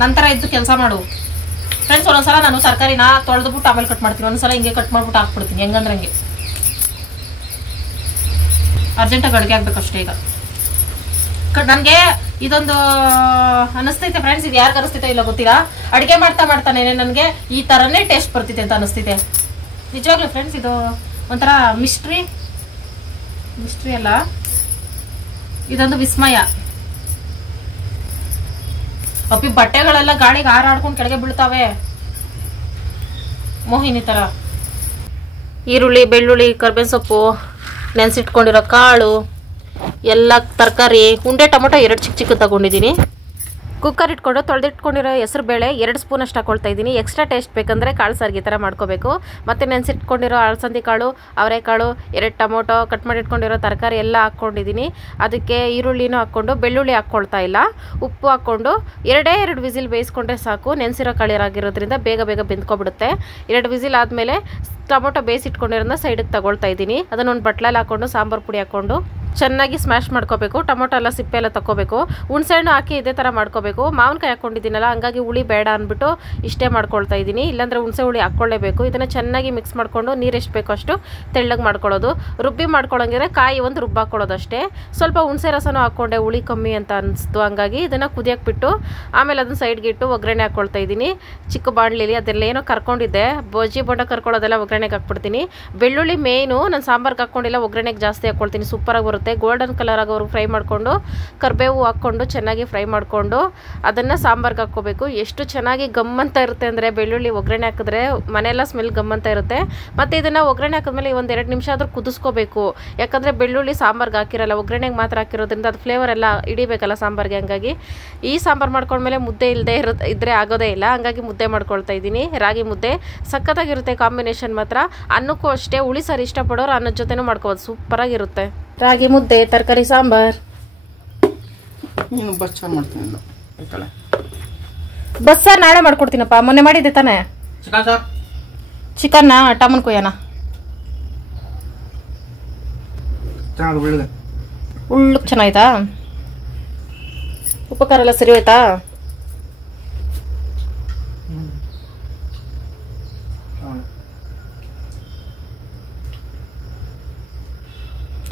ನಂತರ ಎದ್ದು ಕೆಲಸ ಮಾಡು. ಫ್ರೆಂಡ್ಸ್, ಒಂದೊಂದ್ಸಲ ನಾನು ತರಕಾರಿನ ತೊಳೆದ್ಬಿಟ್ಟು ಆಮೇಲೆ ಕಟ್ ಮಾಡ್ತೀನಿ, ಒಂದ್ಸಲ ಹಿಂಗೆ ಕಟ್ ಮಾಡ್ಬಿಟ್ಟು ಹಾಕ್ಬಿಡ್ತೀನಿ, ಹೆಂಗಂದ್ರೆ ಹಂಗೆ ಅರ್ಜೆಂಟಾಗಿ ಅಡುಗೆ ಆಗ್ಬೇಕಷ್ಟೇ. ಈಗ ನನಗೆ ಇದೊಂದು ಅನಿಸ್ತೈತೆ ಫ್ರೆಂಡ್ಸ್, ಇದು ಯಾರಿಗೆ ಅನಿಸ್ತೈತೆ ಇಲ್ಲ ಗೊತ್ತಿಲ್ಲ, ಅಡುಗೆ ಮಾಡ್ತಾನೆ ನನಗೆ ಈ ಥರನೇ ಟೇಸ್ಟ್ ಬರ್ತಿದೆ ಅಂತ ಅನಿಸ್ತೈತೆ ನಿಜವಾಗ್ಲೂ ಫ್ರೆಂಡ್ಸ್. ಇದು ಒಂಥರ ಮಿಸ್ಟ್ರಿ ಅಲ್ಲ, ಇದೊಂದು ವಿಸ್ಮಯ. ಅಪ್ಪಿ ಬಟ್ಟೆಗಳೆಲ್ಲ ಗಾಳಿಗೆ ಹಾರಾಡ್ಕೊಂಡು ಕೆಳಗೆ ಬೀಳ್ತಾವೆ ಮೋಹಿನಿ ತರ. ಈರುಳ್ಳಿ, ಬೆಳ್ಳುಳ್ಳಿ, ಕರ್ಬೇವಿನ ಸೊಪ್ಪು, ನೆನೆಸಿಟ್ಕೊಂಡಿರೋ ಕಾಳು, ಎಲ್ಲ ತರಕಾರಿ, ಉಂಡೆ ಟೊಮೊಟೊ 2 ಚಿಕ್ಕ ಚಿಕ್ಕ ತಗೊಂಡಿದ್ದೀನಿ. ಕುಕ್ಕರ್ ಇಟ್ಕೊಂಡು ತೊಳೆದಿಟ್ಕೊಂಡಿರೋ ಹೆಸರು ಬೇಳೆ 2 ಸ್ಪೂನ್ ಅಷ್ಟು ಹಾಕೊಳ್ತಾ ಇದ್ದೀನಿ. ಎಕ್ಸ್ಟ್ರಾ ಟೇಸ್ಟ್ ಬೇಕಂದರೆ ಕಾಳು ಸಾರಿಗೆ ಥರ ಮಾಡ್ಕೋಬೇಕು. ಮತ್ತು ನೆನೆಸಿಟ್ಕೊಂಡಿರೋ ಅಳಸಂದಿ ಕಾಳು, ಅವರೆಕಾಳು, 2 ಟೊಮೊಟೊ, ಕಟ್ ಮಾಡಿ ಇಟ್ಕೊಂಡಿರೋ ತರಕಾರಿ ಎಲ್ಲ ಹಾಕ್ಕೊಂಡಿದ್ದೀನಿ. ಅದಕ್ಕೆ ಈರುಳ್ಳಿನೂ ಹಾಕ್ಕೊಂಡು ಬೆಳ್ಳುಳ್ಳಿ ಹಾಕ್ಕೊಳ್ತಾ ಇಲ್ಲ, ಉಪ್ಪು ಹಾಕ್ಕೊಂಡು 2 ವಿಸಿಲ್ ಬೇಯಿಸ್ಕೊಂಡ್ರೆ ಸಾಕು. ನೆನೆಸಿರೋ ಕಾಳಿರಾಗಿರೋದ್ರಿಂದ ಬೇಗ ಬೆಂದ್ಕೊಬಿಡುತ್ತೆ. 2 ವಿಸಿಲ್ ಆದಮೇಲೆ ಟೊಮೊಟೊ ಬೇಯಿಸಿಟ್ಕೊಂಡಿರೋದನ್ನ ಸೈಡಿಗೆ ತಗೊಳ್ತಾ ಇದ್ದೀನಿ. ಅದನ್ನೊಂದು ಬಟ್ಲಲ್ಲಿ ಹಾಕ್ಕೊಂಡು ಸಾಂಬಾರು ಪುಡಿ ಹಾಕ್ಕೊಂಡು ಚೆನ್ನಾಗಿ ಸ್ಮ್ಯಾಶ್ ಮಾಡ್ಕೋಬೇಕು. ಟೊಮೊಟೊ ಎಲ್ಲ ಸಿಪ್ಪೆ ಎಲ್ಲ ತಗೋಬೇಕು. ಹುಣಸೆಹಣ್ಣು ಹಾಕಿ ಇದೇ ಥರ ಮಾಡ್ಕೋಬೇಕು. ಮಾವಿನಕಾಯಿ ಹಾಕ್ಕೊಂಡಿದ್ದೀನಲ್ಲ, ಹಂಗಾಗಿ ಹುಳಿ ಬೇಡ ಅಂದ್ಬಿಟ್ಟು ಇಷ್ಟೇ ಮಾಡ್ಕೊಳ್ತಾ ಇದ್ದೀನಿ. ಇಲ್ಲಾಂದರೆ ಹುಣಸೆ ಹುಳಿ ಹಾಕ್ಕೊಳ್ಳೇಬೇಕು. ಇದನ್ನು ಚೆನ್ನಾಗಿ ಮಿಕ್ಸ್ ಮಾಡಿಕೊಂಡು ನೀರು ಎಷ್ಟು ಬೇಕೋ ಅಷ್ಟು ತೆಳ್ಳಗೆ ಮಾಡ್ಕೊಳ್ಳೋದು. ರುಬ್ಬಿ ಮಾಡ್ಕೊಳ್ಳೋಂಗಿದ್ರೆ ಕಾಯಿ ಒಂದು ರುಬ್ಬ ಹಾಕ್ಕೊಳ್ಳೋದು ಅಷ್ಟೇ. ಸ್ವಲ್ಪ ಹುಣಸೆ ರಸನೂ ಹಾಕ್ಕೊಂಡೆ, ಹುಳಿ ಕಮ್ಮಿ ಅಂತ ಅನಿಸ್ತು, ಹಂಗಾಗಿ ಇದನ್ನು ಕುದಿಯಕ್ಕೆ ಬಿಟ್ಟು ಆಮೇಲೆ ಅದನ್ನು ಸೈಡ್ಗೆ ಇಟ್ಟು ಒಗ್ಗರಣೆ ಹಾಕ್ಕೊಳ್ತಾ ಇದ್ದೀನಿ. ಚಿಕ್ಕ ಬಾಣಲಿಲಿ ಅದೆಲ್ಲ ಏನೋ ಕರ್ಕೊಂಡಿದ್ದೆ, ಬಜ್ಜಿ ಬೋಂಡ ಕರ್ಕೊಳ್ಳೋದೆಲ್ಲ ಒಗ್ಗರಣೆಗೆ ಹಾಕ್ಬಿಡ್ತೀನಿ. ಬೆಳ್ಳುಳ್ಳಿ ಮೇಯ್ನು, ನಾನು ಸಾಂಬಾರ್ಗೆ ಹಾಕ್ಕೊಂಡಿಲ್ಲ, ಒಗ್ಗರಣೆಗೆ ಜಾಸ್ತಿ ಹಾಕ್ಕೊಳ್ತೀನಿ, ಸೂಪರಾಗಿ ಬರುತ್ತೆ. ಗೋಲ್ಡನ್ ಕಲರ್ ಆಗೋರು ಫ್ರೈ ಮಾಡಿಕೊಂಡು ಕರಿಬೇವು ಹಾಕ್ಕೊಂಡು ಚೆನ್ನಾಗಿ ಫ್ರೈ ಮಾಡಿಕೊಂಡು ಅದನ್ನು ಸಾಂಬಾರ್ಗೆ ಹಾಕ್ಕೋಬೇಕು. ಎಷ್ಟು ಚೆನ್ನಾಗಿ ಗಮ್ಮಂತ ಇರುತ್ತೆ ಅಂದರೆ ಬೆಳ್ಳುಳ್ಳಿ ಒಗ್ಗರಣೆ ಹಾಕಿದ್ರೆ ಮನೆಯೆಲ್ಲ ಸ್ಮೆಲ್ ಗಮ್ಮಂತ ಇರುತ್ತೆ. ಮತ್ತು ಇದನ್ನು ಒಗ್ಗರಣೆ ಹಾಕಿದ್ಮೇಲೆ 1-2 ನಿಮಿಷ ಆದರೂ ಕುದಿಸ್ಕೋಬೇಕು. ಯಾಕಂದರೆ ಬೆಳ್ಳುಳ್ಳಿ ಸಾಂಬಾರ್ಗೆ ಹಾಕಿರಲ್ಲ, ಒಗ್ಗರಣೆಗೆ ಮಾತ್ರ ಹಾಕಿರೋದ್ರಿಂದ ಅದು ಫ್ಲೇವರ್ ಎಲ್ಲ ಹಿಡಿಬೇಕಲ್ಲ ಸಾಂಬಾರ್ಗೆ. ಹಂಗಾಗಿ ಈ ಸಾಂಬಾರು ಮಾಡ್ಕೊಂಡ್ಮೇಲೆ ಮುದ್ದೆ ಇಲ್ಲದೆ ಇದ್ದರೆ ಆಗೋದೇ ಇಲ್ಲ, ಹಂಗಾಗಿ ಮುದ್ದೆ ಮಾಡ್ಕೊಳ್ತಾ ಇದ್ದೀನಿ. ರಾಗಿ ಮುದ್ದೆ ಸಖತ್ತಾಗಿರುತ್ತೆ ಕಾಂಬಿನೇಷನ್ ಮಾತ್ರ. ಅನ್ನಕ್ಕೂ ಅಷ್ಟೇ, ಹುಳಿ ಸಾರು ಇಷ್ಟಪಡೋರು ಅನ್ನದ ಜೊತೆನೂ ಮಾಡ್ಕೋಬೋದು, ಸೂಪರಾಗಿರುತ್ತೆ. ರಾಗಿ ಮುದ್ದೆ, ತರಕಾರಿ ಸಾಂಬಾರ್. ನೀನು ಬಸ್ಸಾರು ಮಾಡ್ತೀನಿ ಆಯ್ತಲ್ಲ. ಬಸ್ಸಾರು ನಾಳೆ ಮಾಡ್ಕೊಡ್ತೀನಪ್ಪ, ಮೊನ್ನೆ ಮಾಡಿದ್ದೆ ತಾನೇ. ಚಿಕನ್ ಸಾರ್, ಚಿಕನ್ನ ಟಮನ್ ಕೊಯ್ಯೋಣ. ಚೆನ್ನಾಗಿ ಬೆಳೆದೆ, ಉಳ್ಳಕ್ಕೆ ಚೆನ್ನಾಯ್ತಾ? ಉಪ್ಪು ಖಾರ ಎಲ್ಲ ಸರಿ ಹೋಯ್ತಾ?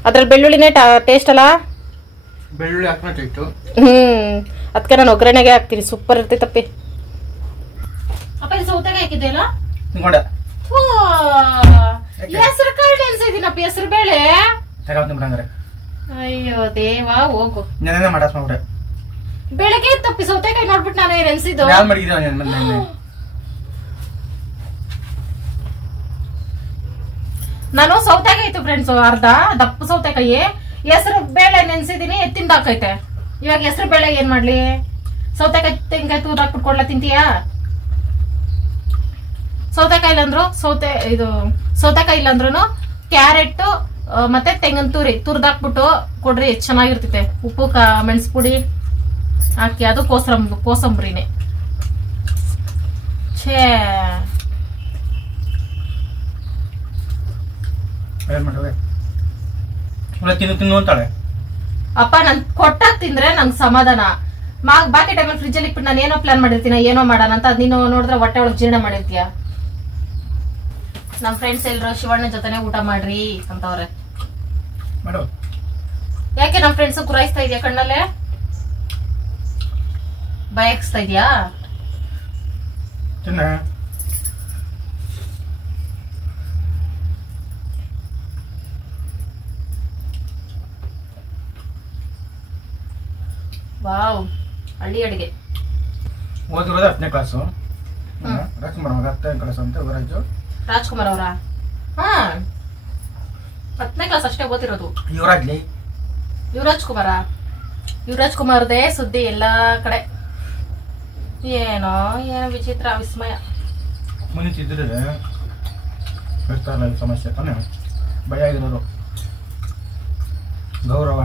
ಅದ್ರಲ್ಲಿ ಬೆಳ್ಳುಳ್ಳಿನೇ ಟೇಸ್ಟ್ ಅಲ್ಲ, ಬೆಳ್ಳುಳ್ಳಿ ಹಾಕ್ಬಿಟ್ಟು ಅದಕ್ಕೆ ನಾನು ಒಗ್ಗರಣೆಗೆ ಹಾಕ್ತೀನಿ, ಸೂಪರ್ ಇರ್ತೈತಪ್ಪಿ. ಅಪ್ಪ ಇಲ್ಲಿ ಸೌತೆಕಾಯಿ ಹಾಕಿದ್ದೆಲ್ಲ ಹೆಸರು ಕಾಳು ನೆನ್ಸಿದ್ದೀನಪ್ಪ, ಹೆಸರು ಬೇಳೆ. ಅಯ್ಯೋ ದೇವಾ, ಹೋಗು. ಬೆಳಗ್ಗೆ ತಪ್ಪಿ ಸೌತೆಕಾಯಿ ನೋಡ್ಬಿಟ್ಟು ನಾನು ನೆನ್ಸಿದ್ದು. ನಾನು ಸೌತೆಕಾಯಿ ಇತ್ತು ಫ್ರೆಂಡ್ಸ್, ಅರ್ಧ ದಪ್ಪ ಸೌತೆಕಾಯಿ, ಹೆಸರು ಬೇಳೆ ನೆನ್ಸಿದೀನಿ, ಎತ್ತಿಂದ ಹಾಕೈತೆ. ಇವಾಗ ಹೆಸರು ಬೇಳೆ ಏನ್ ಮಾಡ್ಲಿ? ಸೌತೆಕಾಯಿ ತೆಂಗಾಯಿ ತೂರ್ ಹಾಕ್ಬಿಟ್ಟು ಕೊಡ್ಲಾ, ತಿಂತೀಯಾ? ಸೌತೆಕಾಯಿ ಇಲ್ಲಂದ್ರು ಸೌತೆಕಾಯಿ ಇಲ್ಲಂದ್ರು ಕ್ಯಾರೆಟ್ ಮತ್ತೆ ತೆಂಗಿನ ತುರ್ದಾಕ್ಬಿಟ್ಟು ಕೊಡ್ರಿ, ಚೆನ್ನಾಗಿರ್ತೈತೆ. ಉಪ್ಪು ಮೆಣಸು ಪುಡಿ ಹಾಕಿ, ಅದು ಕೋಸಂಬ್ರಿನೇ. ಛೇ, ತಿನ್ನು ಅಂತಾಳೆ. ಅಪ್ಪ ನನ್ ಕೊಟ್ಟಾಗ ತಿಂದ್ರೆ ನಂಗೆ ಸಮಾಧಾನ. ಬಾಕಿ ಟೈಮಲ್ಲಿ ಫ್ರಿಜ್ ಅಲ್ಲಿ ಇಟ್ಬಿಟ್ಟು ನಾನು ಏನೋ ಪ್ಲಾನ್ ಮಾಡಿರ್ತೀನಿ, ಏನೋ ಮಾಡೋಣ ಅಂತ, ಅದ್ ನೀನು ನೋಡಿದ್ರೆ ಹೊಟ್ಟೆ ಒಳಗೆ ಜೀರ್ಣ ಮಾಡಿರ್ತೀಯ. ನಮ್ ಫ್ರೆಂಡ್ಸ್ ಎಲ್ರು ಶಿವಣ್ಣ ಜೊತೆನೆ ಊಟ ಮಾಡ್ರಿ ಅಂತವ್ರೆ. ಯಾಕೆ ನಮ್ ಫ್ರೆಂಡ್ಸ್ ಕುರಾಯಿಸ್ತಾ ಇದೆಯಾ ಕಣ್ಣಲ್ಲೇ? ಬಯಸ್ತಾ ಇದೆಯಾ? ವಾವ್, ಹಳ್ಳಿ ಅಡಿಗೆ. ಓದಿರೋದು 10ನೇ ಕ್ಲಾಸು, ರಾಜ್ಕುಮಾರ್ 10ನೇ ಕ್ಲಾಸ್ ಅಂತ ಯುವರಾಜು. ರಾಜ್ಕುಮಾರ್ ಅವರ? ಹಾ, 10ನೇ ಕ್ಲಾಸ್ ಅಷ್ಟೇ ಓದಿರೋದು. ಯುವರಾಜ್ ಕುಮಾರ್ದೇ ಸುದ್ದಿ ಎಲ್ಲಾ ಕಡೆ. ಏನೋ ವಿಚಿತ್ರ ವಿಸ್ಮಯ. ಮುನಿತಿದ್ರೆ ಸಮಸ್ಯೆ ತಾನೆ, ಭಯ ಆಗಿರೋರು, ಗೌರವ.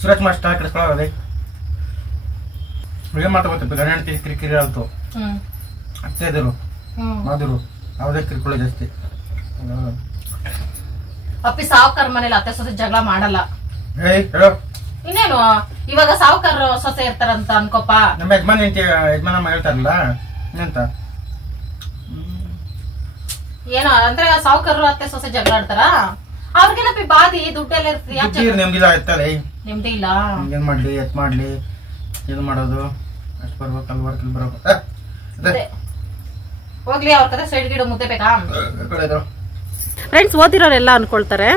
ಸುರೇಶ್ ಮಾಸ್ಟರ್ ಕೆಡಿಸ್ಕೊಳ್ಳೋದೇ ಏನ್ ಮಾತಾಡ್ಬೇಕು, ಗಣ ಹೆಂಡತಿ ಕಿರಿಕಿರಿ ಆಯ್ತು, ಅತ್ತೆ ಇದ್ರು ಮಾದ್ರು ಯಾವುದೇ ಕಿರಿಕೊಳ್ಳೋ ಜಾಸ್ತಿ. ಅಪ್ಪಿ ಸಾವುಕಾರ ಮನೇಲಿ ಅತ್ತೆ ಸೊಸೆ ಜಗಳ ಮಾಡಲ್ಲ. ಹೇಳೋ ಇನ್ನೇನು ಇವಾಗ ಸಾವುಕಾರ ಸೊಸೆ ಇರ್ತಾರಂತ ಅನ್ಕೋಪ. ನಮ್ಮ ಯಜಮಾನಮ್ಮ ಹೇಳ್ತಾರಲ್ಲ ಏನಂತ, ಏನೋ ಅಂದ್ರೆ ಸಾವುಕಾರರು ಅತ್ತೆ ಸೊಸೆ ಜಗಳ ಆಡ್ತಾರ. ಅವ್ರಿಗೇನಪ್ಪಿ ಬಾದಿ ದುಡ್ಡೆಲ್ಲ ಇರ್ತದೆ, ನೆಮ್ಮದಿ ಇರ್ತಾರೆ. ನೆಮ್ಮದಿ ಇಲ್ಲ. ಏನ್ ಮಾಡ್ಲಿ ಎತ್ ಮಾಡ್ಲಿ ಇದು ಮಾಡೋದು, ಅಷ್ಟು ಬರ್ಬೇಕು ಅಲ್ಲಿ ವರ್ಕ್ ಬರೋದು. ಹೋಗ್ಲಿ, ಅವ್ರ ಕಡೆ ಸೈಡ್ ಗಿಡ ಮುದ್ದೆ ಬೇಕಾ? ಫ್ರೆಂಡ್ಸ್, ಓದಿರೋರೆಲ್ಲ ಅನ್ಕೊಳ್ತಾರೆ,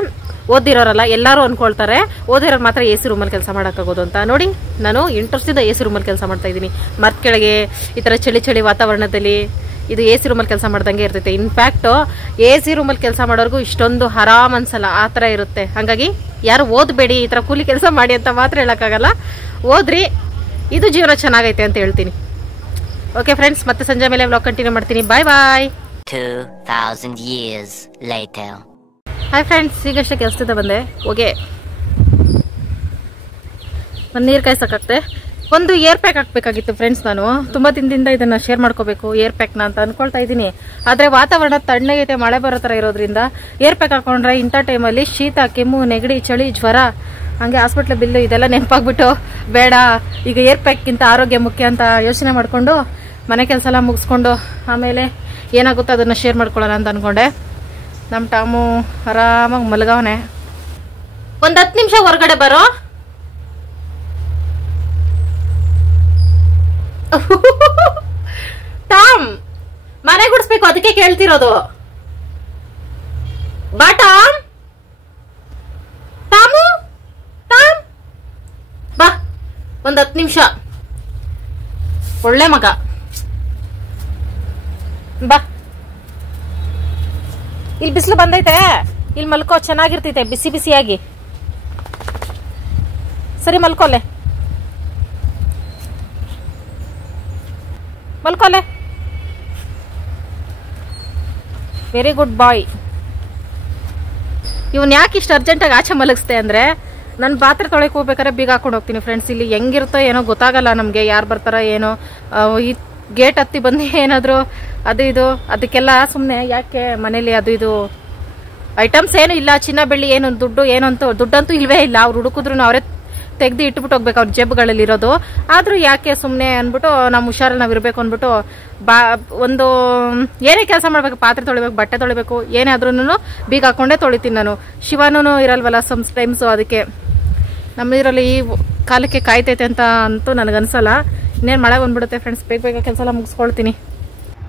ಓದಿರೋರಲ್ಲ ಎಲ್ಲಾರು ಅನ್ಕೊಳ್ತಾರೆ ಓದಿರೋರು ಮಾತ್ರ AC ರೂಮಲ್ಲಿ ಕೆಲಸ ಮಾಡೋಕ್ಕಾಗೋದು ಅಂತ. ನೋಡಿ, ನಾನು 8 ವರ್ಷದಿಂದ AC ರೂಮಲ್ಲಿ ಕೆಲಸ ಮಾಡ್ತಾ ಇದ್ದೀನಿ. ಮರದ ಕೆಳಗೆ ಈ ತರ ಚಳಿ ವಾತಾವರಣದಲ್ಲಿ ಇದು AC ರೂಮಲ್ಲಿ ಕೆಲಸ ಮಾಡ್ದಂಗೆ ಇರ್ತೈತೆ. ಇನ್ಫ್ಯಾಕ್ಟ್ AC ರೂಮಲ್ಲಿ ಕೆಲಸ ಮಾಡೋರ್ಗು ಇಷ್ಟೊಂದು ಆರಾಮ್ ಅನ್ಸಲ್ಲ, ಆ ತರ ಇರುತ್ತೆ. ಹಾಗಾಗಿ ಯಾರು ಓದ್ಬೇಡಿ, ಈ ತರ ಕೂಲಿ ಕೆಲಸ ಮಾಡಿ ಅಂತ ಮಾತ್ರ ಹೇಳಕ್ಕಾಗಲ್ಲ. ಓದ್ರಿ, ಇದು ಜೀವನ ಚೆನ್ನಾಗೈತೆ ಅಂತ ಹೇಳ್ತೀನಿ. ಓಕೆ ಫ್ರೆಂಡ್ಸ್, ಮತ್ತೆ ಸಂಜೆ ಮೇಲೆ ವ್ಲಾಗ್ ಕಂಟಿನ್ಯೂ ಮಾಡ್ತೀನಿ. ಬಾಯ್ ಬಾಯ್. 2000 years later. ಹಾಯ್ ಫ್ರೆಂಡ್ಸ್, ಈಗಷ್ಟೇ ಕೆಲಸದಿಂದ ಬಂದೆ. ಹೋಗೆ ಒಂದು ನೀರು ಕಾಯ್ಸಕ್ಕಾಗ್ತೆ. ಒಂದು ಏರ್ ಪ್ಯಾಕ್ ಹಾಕ್ಬೇಕಾಗಿತ್ತು ಫ್ರೆಂಡ್ಸ್. ನಾನು ತುಂಬಾ ದಿನದಿಂದ ಇದನ್ನ ಶೇರ್ ಮಾಡ್ಕೋಬೇಕು ಏರ್ ಪ್ಯಾಕ್ನ ಅಂತ ಅನ್ಕೊಳ್ತಾ ಇದ್ದೀನಿ. ಆದ್ರೆ ವಾತಾವರಣ ತಣ್ಣಗೈತೆ, ಮಳೆ ಬರೋ ತರ ಇರೋದ್ರಿಂದ ಏರ್ ಪ್ಯಾಕ್ ಹಾಕೊಂಡ್ರೆ ಇಂಥ ಟೈಮಲ್ಲಿ ಶೀತ, ಕೆಮ್ಮು, ನೆಗಡಿ, ಚಳಿ, ಜ್ವರ, ಹಂಗೆ ಹಾಸ್ಪಿಟ್ಲ್ ಬಿಲ್ಲು ಇದೆಲ್ಲ ನೆನಪಾಗ್ಬಿಟ್ಟು ಬೇಡ, ಈಗ ಏರ್ ಪ್ಯಾಕ್ಗಿಂತ ಆರೋಗ್ಯ ಮುಖ್ಯ ಅಂತ ಯೋಚನೆ ಮಾಡ್ಕೊಂಡು ಮನೆ ಕೆಲಸ ಎಲ್ಲ ಮುಗಿಸ್ಕೊಂಡು ಆಮೇಲೆ ಏನಾಗುತ್ತೋ ಅದನ್ನ ಶೇರ್ ಮಾಡ್ಕೊಳ್ಳೋಣ ಅಂತ ಅನ್ಕೊಂಡೆ. ನಮ್ಮ ಟಾಮು ಆರಾಮಾಗಿ ಮಲಗವನೆ. ಒಂದು 10 ನಿಮಿಷ ಹೊರಗಡೆ ಬರೋ. ಟಾಮ್, ಮನೆ ಗುಡಿಸ್ಬೇಕು, ಅದಕ್ಕೆ ಕೇಳ್ತಿರೋದು. ಬಾ ಟಾಮ್. ಟಾಮು, ಟಾಮ್ ಬಾ, ಒಂದು 10 ನಿಮಿಷ. ಒಳ್ಳೆ ಮಗ, ಬಾ. ಇಲ್ಲಿ ಬಿಸಿಲು ಬಂದೈತೆ, ಇಲ್ಲಿ ಮಲ್ಕೋ, ಚೆನ್ನಾಗಿರ್ತೈತೆ ಬಿಸಿ ಬಿಸಿಯಾಗಿ. ಸರಿ, ಮಲ್ಕೋಲೆ ಮಲ್ಕೋಲೆ. ವೆರಿ ಗುಡ್ ಬಾಯ್. ಇವನ್ ಯಾಕೆ ಇಷ್ಟು ಅರ್ಜೆಂಟಾಗಿ ಆಚೆ ಮಲಗಿಸ್ತೆ ಅಂದ್ರೆ, ನಾನು ಪಾತ್ರೆ ತೊಳೆಕ್ ಹೋಗ್ಬೇಕಾದ್ರೆ ಬೀಗ ಹಾಕೊಂಡು ಹೋಗ್ತೀನಿ ಫ್ರೆಂಡ್ಸ್. ಇಲ್ಲಿ ಹೆಂಗಿರುತ್ತೋ ಏನೋ ಗೊತ್ತಾಗಲ್ಲ ನಮಗೆ, ಯಾರು ಬರ್ತಾರ ಏನೋ. ಈ ಗೇಟ್ ಹತ್ತಿ ಬಂದು ಏನಾದ್ರು ಅದು ಇದು ಅದಕ್ಕೆಲ್ಲ ಸುಮ್ಮನೆ ಯಾಕೆ ಮನೇಲಿ ಅದು ಇದು ಐಟಮ್ಸ್ ಏನು ಇಲ್ಲ, ಚಿನ್ನ ಬೆಳ್ಳಿ ಏನು, ದುಡ್ಡಂತೂ ಇಲ್ವೇ ಇಲ್ಲ. ಅವ್ರು ಹುಡುಕಿದ್ರು ಅವರೇ ತೆಗ್ದು ಇಟ್ಬಿಟ್ಟು ಹೋಗ್ಬೇಕು ಅವ್ರ ಜೇಬುಗಳಲ್ಲಿ ಇರೋದು. ಆದ್ರೂ ಯಾಕೆ ಸುಮ್ಮನೆ ಅಂದ್ಬಿಟ್ಟು ನಮ್ಮ ಹುಷಾರಲ್ಲಿ ನಾವು ಇರಬೇಕು ಅಂದ್ಬಿಟ್ಟು ಒಂದು ಏನೇ ಕೆಲಸ ಮಾಡ್ಬೇಕು, ಪಾತ್ರೆ ತೊಳಿಬೇಕು, ಬಟ್ಟೆ ತೊಳಿಬೇಕು, ಏನೇ ಆದ್ರೂ ಬೀಗ ಹಾಕೊಂಡೇ ತೊಳಿತೀನಿ ನಾನು. ಶಿವಾನೂ ಇರಲ್ವಲ್ಲ ಸಮ್ ಟೈಮ್ಸು, ಅದಕ್ಕೆ ನಮ್ಮಿದ್ರಲ್ಲಿ ಈ ಕಾಲಕ್ಕೆ ಕಾಯ್ತೈತೆ ಅಂತ ಅಂತೂ ನನಗನ್ಸಲ್ಲ. ಇನ್ನೇನು ಮಳೆ ಬಂದ್ಬಿಡುತ್ತೆ ಫ್ರೆಂಡ್ಸ್, ಬೇಗ ಕೆಲಸ ಎಲ್ಲ ಮುಗಿಸ್ಕೊಳ್ತೀನಿ.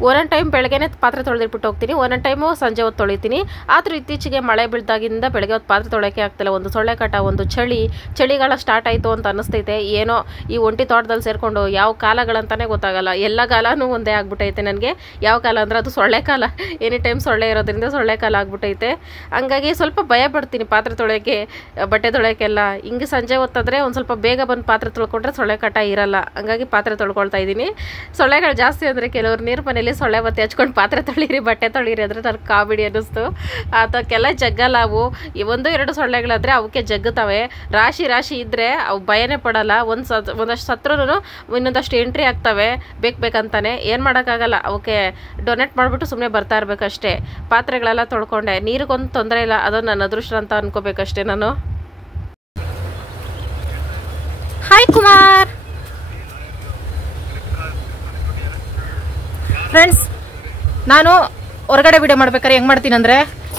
ಒಂದೊಂದು ಟೈಮ್ ಬೆಳಗ್ಗೆನೇ ಪಾತ್ರೆ ತೊಳೆದಿಟ್ಬಿಟ್ಟು ಹೋಗ್ತೀನಿ, ಒಂದೊಂದು ಟೈಮು ಸಂಜೆ ಹೊತ್ತು ತೊಳಿತೀನಿ. ಆದರೂ ಇತ್ತೀಚೆಗೆ ಮಳೆ ಬೀಳ್ದಾಗಿಂದ ಬೆಳಗ್ಗೆ ಹೊತ್ತು ಪಾತ್ರೆ ತೊಳೆಯೋಕ್ಕೆ ಆಗ್ತಿಲ್ಲ. ಒಂದು ಸೊಳ್ಳೆ ಕಾಟ, ಒಂದು ಚಳಿಗಾಲ ಸ್ಟಾರ್ಟ್ ಆಯಿತು ಅಂತ ಅನ್ನಿಸ್ತೈತೆ. ಏನೋ ಈ ಒಂಟಿ ತೋಟದಲ್ಲಿ ಸೇರಿಕೊಂಡು ಯಾವ ಕಾಲಗಳಂತಾನೆ ಗೊತ್ತಾಗಲ್ಲ, ಎಲ್ಲ ಕಾಲನೂ ಒಂದೇ ಆಗ್ಬಿಟ್ಟೈತೆ ನನಗೆ. ಯಾವ ಕಾಲ ಅಂದರೆ ಅದು ಸೊಳ್ಳೆ ಕಾಲ, ಎನಿ ಟೈಮ್ ಸೊಳ್ಳೆ ಇರೋದ್ರಿಂದ ಸೊಳ್ಳೆ ಕಾಲ ಆಗ್ಬಿಟ್ಟೈತೆ. ಹಂಗಾಗಿ ಸ್ವಲ್ಪ ಭಯ ಪಡ್ತೀನಿ ಪಾತ್ರೆ ತೊಳೆಯೋಕ್ಕೆ, ಬಟ್ಟೆ ತೊಳೆಯೋಕ್ಕೆಲ್ಲ. ಹಿಂಗೆ ಸಂಜೆ ಹೊತ್ತಾದರೆ ಒಂದು ಸ್ವಲ್ಪ ಬೇಗ ಬಂದು ಪಾತ್ರೆ ತೊಳ್ಕೊಂಡ್ರೆ ಸೊಳ್ಳೆ ಕಾಟ ಇರಲ್ಲ. ಹಂಗಾಗಿ ಪಾತ್ರೆ ತೊಳ್ಕೊಳ್ತಾ ಇದ್ದೀನಿ. ಸೊಳ್ಳೆಗಳು ಜಾಸ್ತಿ ಅಂದರೆ ಕೆಲವ್ರು ನೀರು ಮನೇಲಿ ಸೊಳ್ಳೆ ಬತ್ತಿ ಹಚ್ಕೊಂಡು ಪಾತ್ರೆ ತೊಳಿರಿ, ಬಟ್ಟೆ ತೊಳಿರಿ ಅಂದರೆ ನನಗೆ ಕಾಮಿಡಿ ಅನ್ನಿಸ್ತು. ಅದಕ್ಕೆಲ್ಲ ಜಗ್ಗಲ್ಲ ಅವು. 1-2 ಸೊಳ್ಳೆಗಳಾದರೆ ಅವಕ್ಕೆ ಜಗ್ಗುತ್ತವೆ. ರಾಶಿ ಇದ್ದರೆ ಅವು ಭಯನೇ ಪಡಲ್ಲ. ಒಂದಷ್ಟು ಸತ್ರೂ ಇನ್ನೊಂದಷ್ಟು ಎಂಟ್ರಿ ಆಗ್ತವೆ ಬೇಕಂತಾನೆ. ಏನು ಮಾಡೋಕ್ಕಾಗಲ್ಲ, ಅವಕ್ಕೆ ಡೊನೇಟ್ ಮಾಡಿಬಿಟ್ಟು ಸುಮ್ಮನೆ ಬರ್ತಾ ಇರಬೇಕಷ್ಟೇ. ಪಾತ್ರೆಗಳೆಲ್ಲ ತೊಳ್ಕೊಂಡೆ, ನೀರಿಗೊಂದು ತೊಂದರೆ ಇಲ್ಲ, ಅದು ನನ್ನ ಅದೃಷ್ಟ ಅಂತ ಅನ್ಕೋಬೇಕಷ್ಟೇ ನಾನು. ಹಾಯ್ ಕುಮಾರ್. ಫ್ರೆಂಡ್ಸ್, ನಾನು ಹೊರಗಡೆ ವಿಡಿಯೋ ಮಾಡ್ಬೇಕಾದ್ರೆ ಹೆಂಗೆ ಮಾಡ್ತೀನಿ ಅಂದರೆ,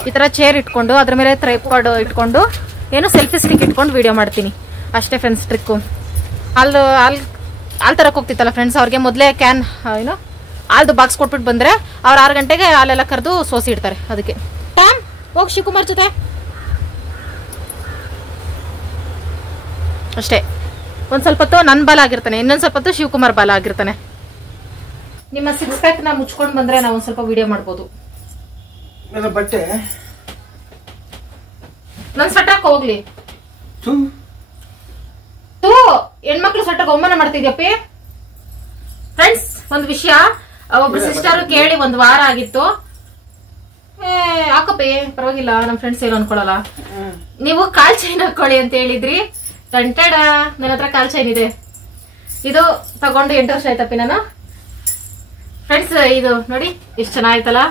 ಈ ಥರ ಚೇರ್ ಇಟ್ಕೊಂಡು ಅದ್ರ ಮೇಲೆ ಟ್ರೈಪಾಡ್ ಇಟ್ಕೊಂಡು ಏನೋ ಸೆಲ್ಫಿ ಸ್ಟಿಕ್ ಇಟ್ಕೊಂಡು ವಿಡಿಯೋ ಮಾಡ್ತೀನಿ ಅಷ್ಟೇ ಫ್ರೆಂಡ್ಸ್. ಟ್ರಿಕ್ಕು ಹಾಲು ತರಕ್ಕೆ ಹೋಗ್ತಿತ್ತಲ್ಲ ಫ್ರೆಂಡ್ಸ್, ಅವ್ರಿಗೆ ಮೊದಲೇ ಕ್ಯಾನ್ ಏನೋ ಹಾಲ್ದು ಬಾಕ್ಸ್ ಕೊಟ್ಬಿಟ್ಟು ಬಂದರೆ ಅವ್ರು 6 ಗಂಟೆಗೆ ಹಾಲೆಲ್ಲ ಕರೆದು ಸೋಸಿ ಇಡ್ತಾರೆ. ಅದಕ್ಕೆ ಟಾಮ್ ಹೋಗಿ ಶಿವಕುಮಾರ್ ಜೊತೆ ಅಷ್ಟೇ. ಒಂದು ಸ್ವಲ್ಪ ಹೊತ್ತು ನನ್ನ ಬಾಲ ಆಗಿರ್ತಾನೆ, ಇನ್ನೊಂದು ಸ್ವಲ್ಪ ಹೊತ್ತು ಶಿವಕುಮಾರ್ ಬಾಲ ಆಗಿರ್ತಾನೆ. ನಿಮ್ಮ 6 ಪ್ಯಾಕ್ ನ ಮುಚ್ಕೊಂಡ್ ಬಂದ್ರೆ ನಾವು ಒಂದ್ ಸ್ವಲ್ಪ ವಿಡಿಯೋ ಮಾಡ್ಬೋದು. ಬಟ್ಟೆ ನನ್ ಸಟ್ಟಾಕ ಹೋಗ್ಲಿ. ತೂ ಹೆಣ್ಮಕ್ಳು ಸಟ್ಟಾಗ ಅವಮಾನ ಮಾಡ್ತಿದ್ಯಪ್ಪಿ. ಫ್ರೆಂಡ್ಸ್ ಒಂದ್ ವಿಷಯ, ಒಬ್ರು ಸಿಸ್ಟರ್ ಕೇಳಿ 1 ವಾರ ಆಗಿತ್ತು. ಹಾಕಪ್ಪಿ ಪರವಾಗಿಲ್ಲ, ನಮ್ ಫ್ರೆಂಡ್ಸ್ ಏನು ಅನ್ಕೊಳಲ್ಲ. ನೀವು ಕಾಲ್ ಚೈನ್ ಹಾಕೊಳ್ಳಿ ಅಂತ ಹೇಳಿದ್ರಿ. ಟಂಟಡ ನನ್ನ ಹತ್ರ ಕಾಲ್ ಚೈನ್ ಇದೆ. ಇದು ತಗೊಂಡು 8 ವರ್ಷ ಆಯ್ತಪ್ಪಿ ನಾನು. ಫ್ರೆಂಡ್ಸ್ ಇದು ನೋಡಿ ಎಷ್ಟು ಚೆನ್ನಾಗಿತ್ತಲ್ಲ.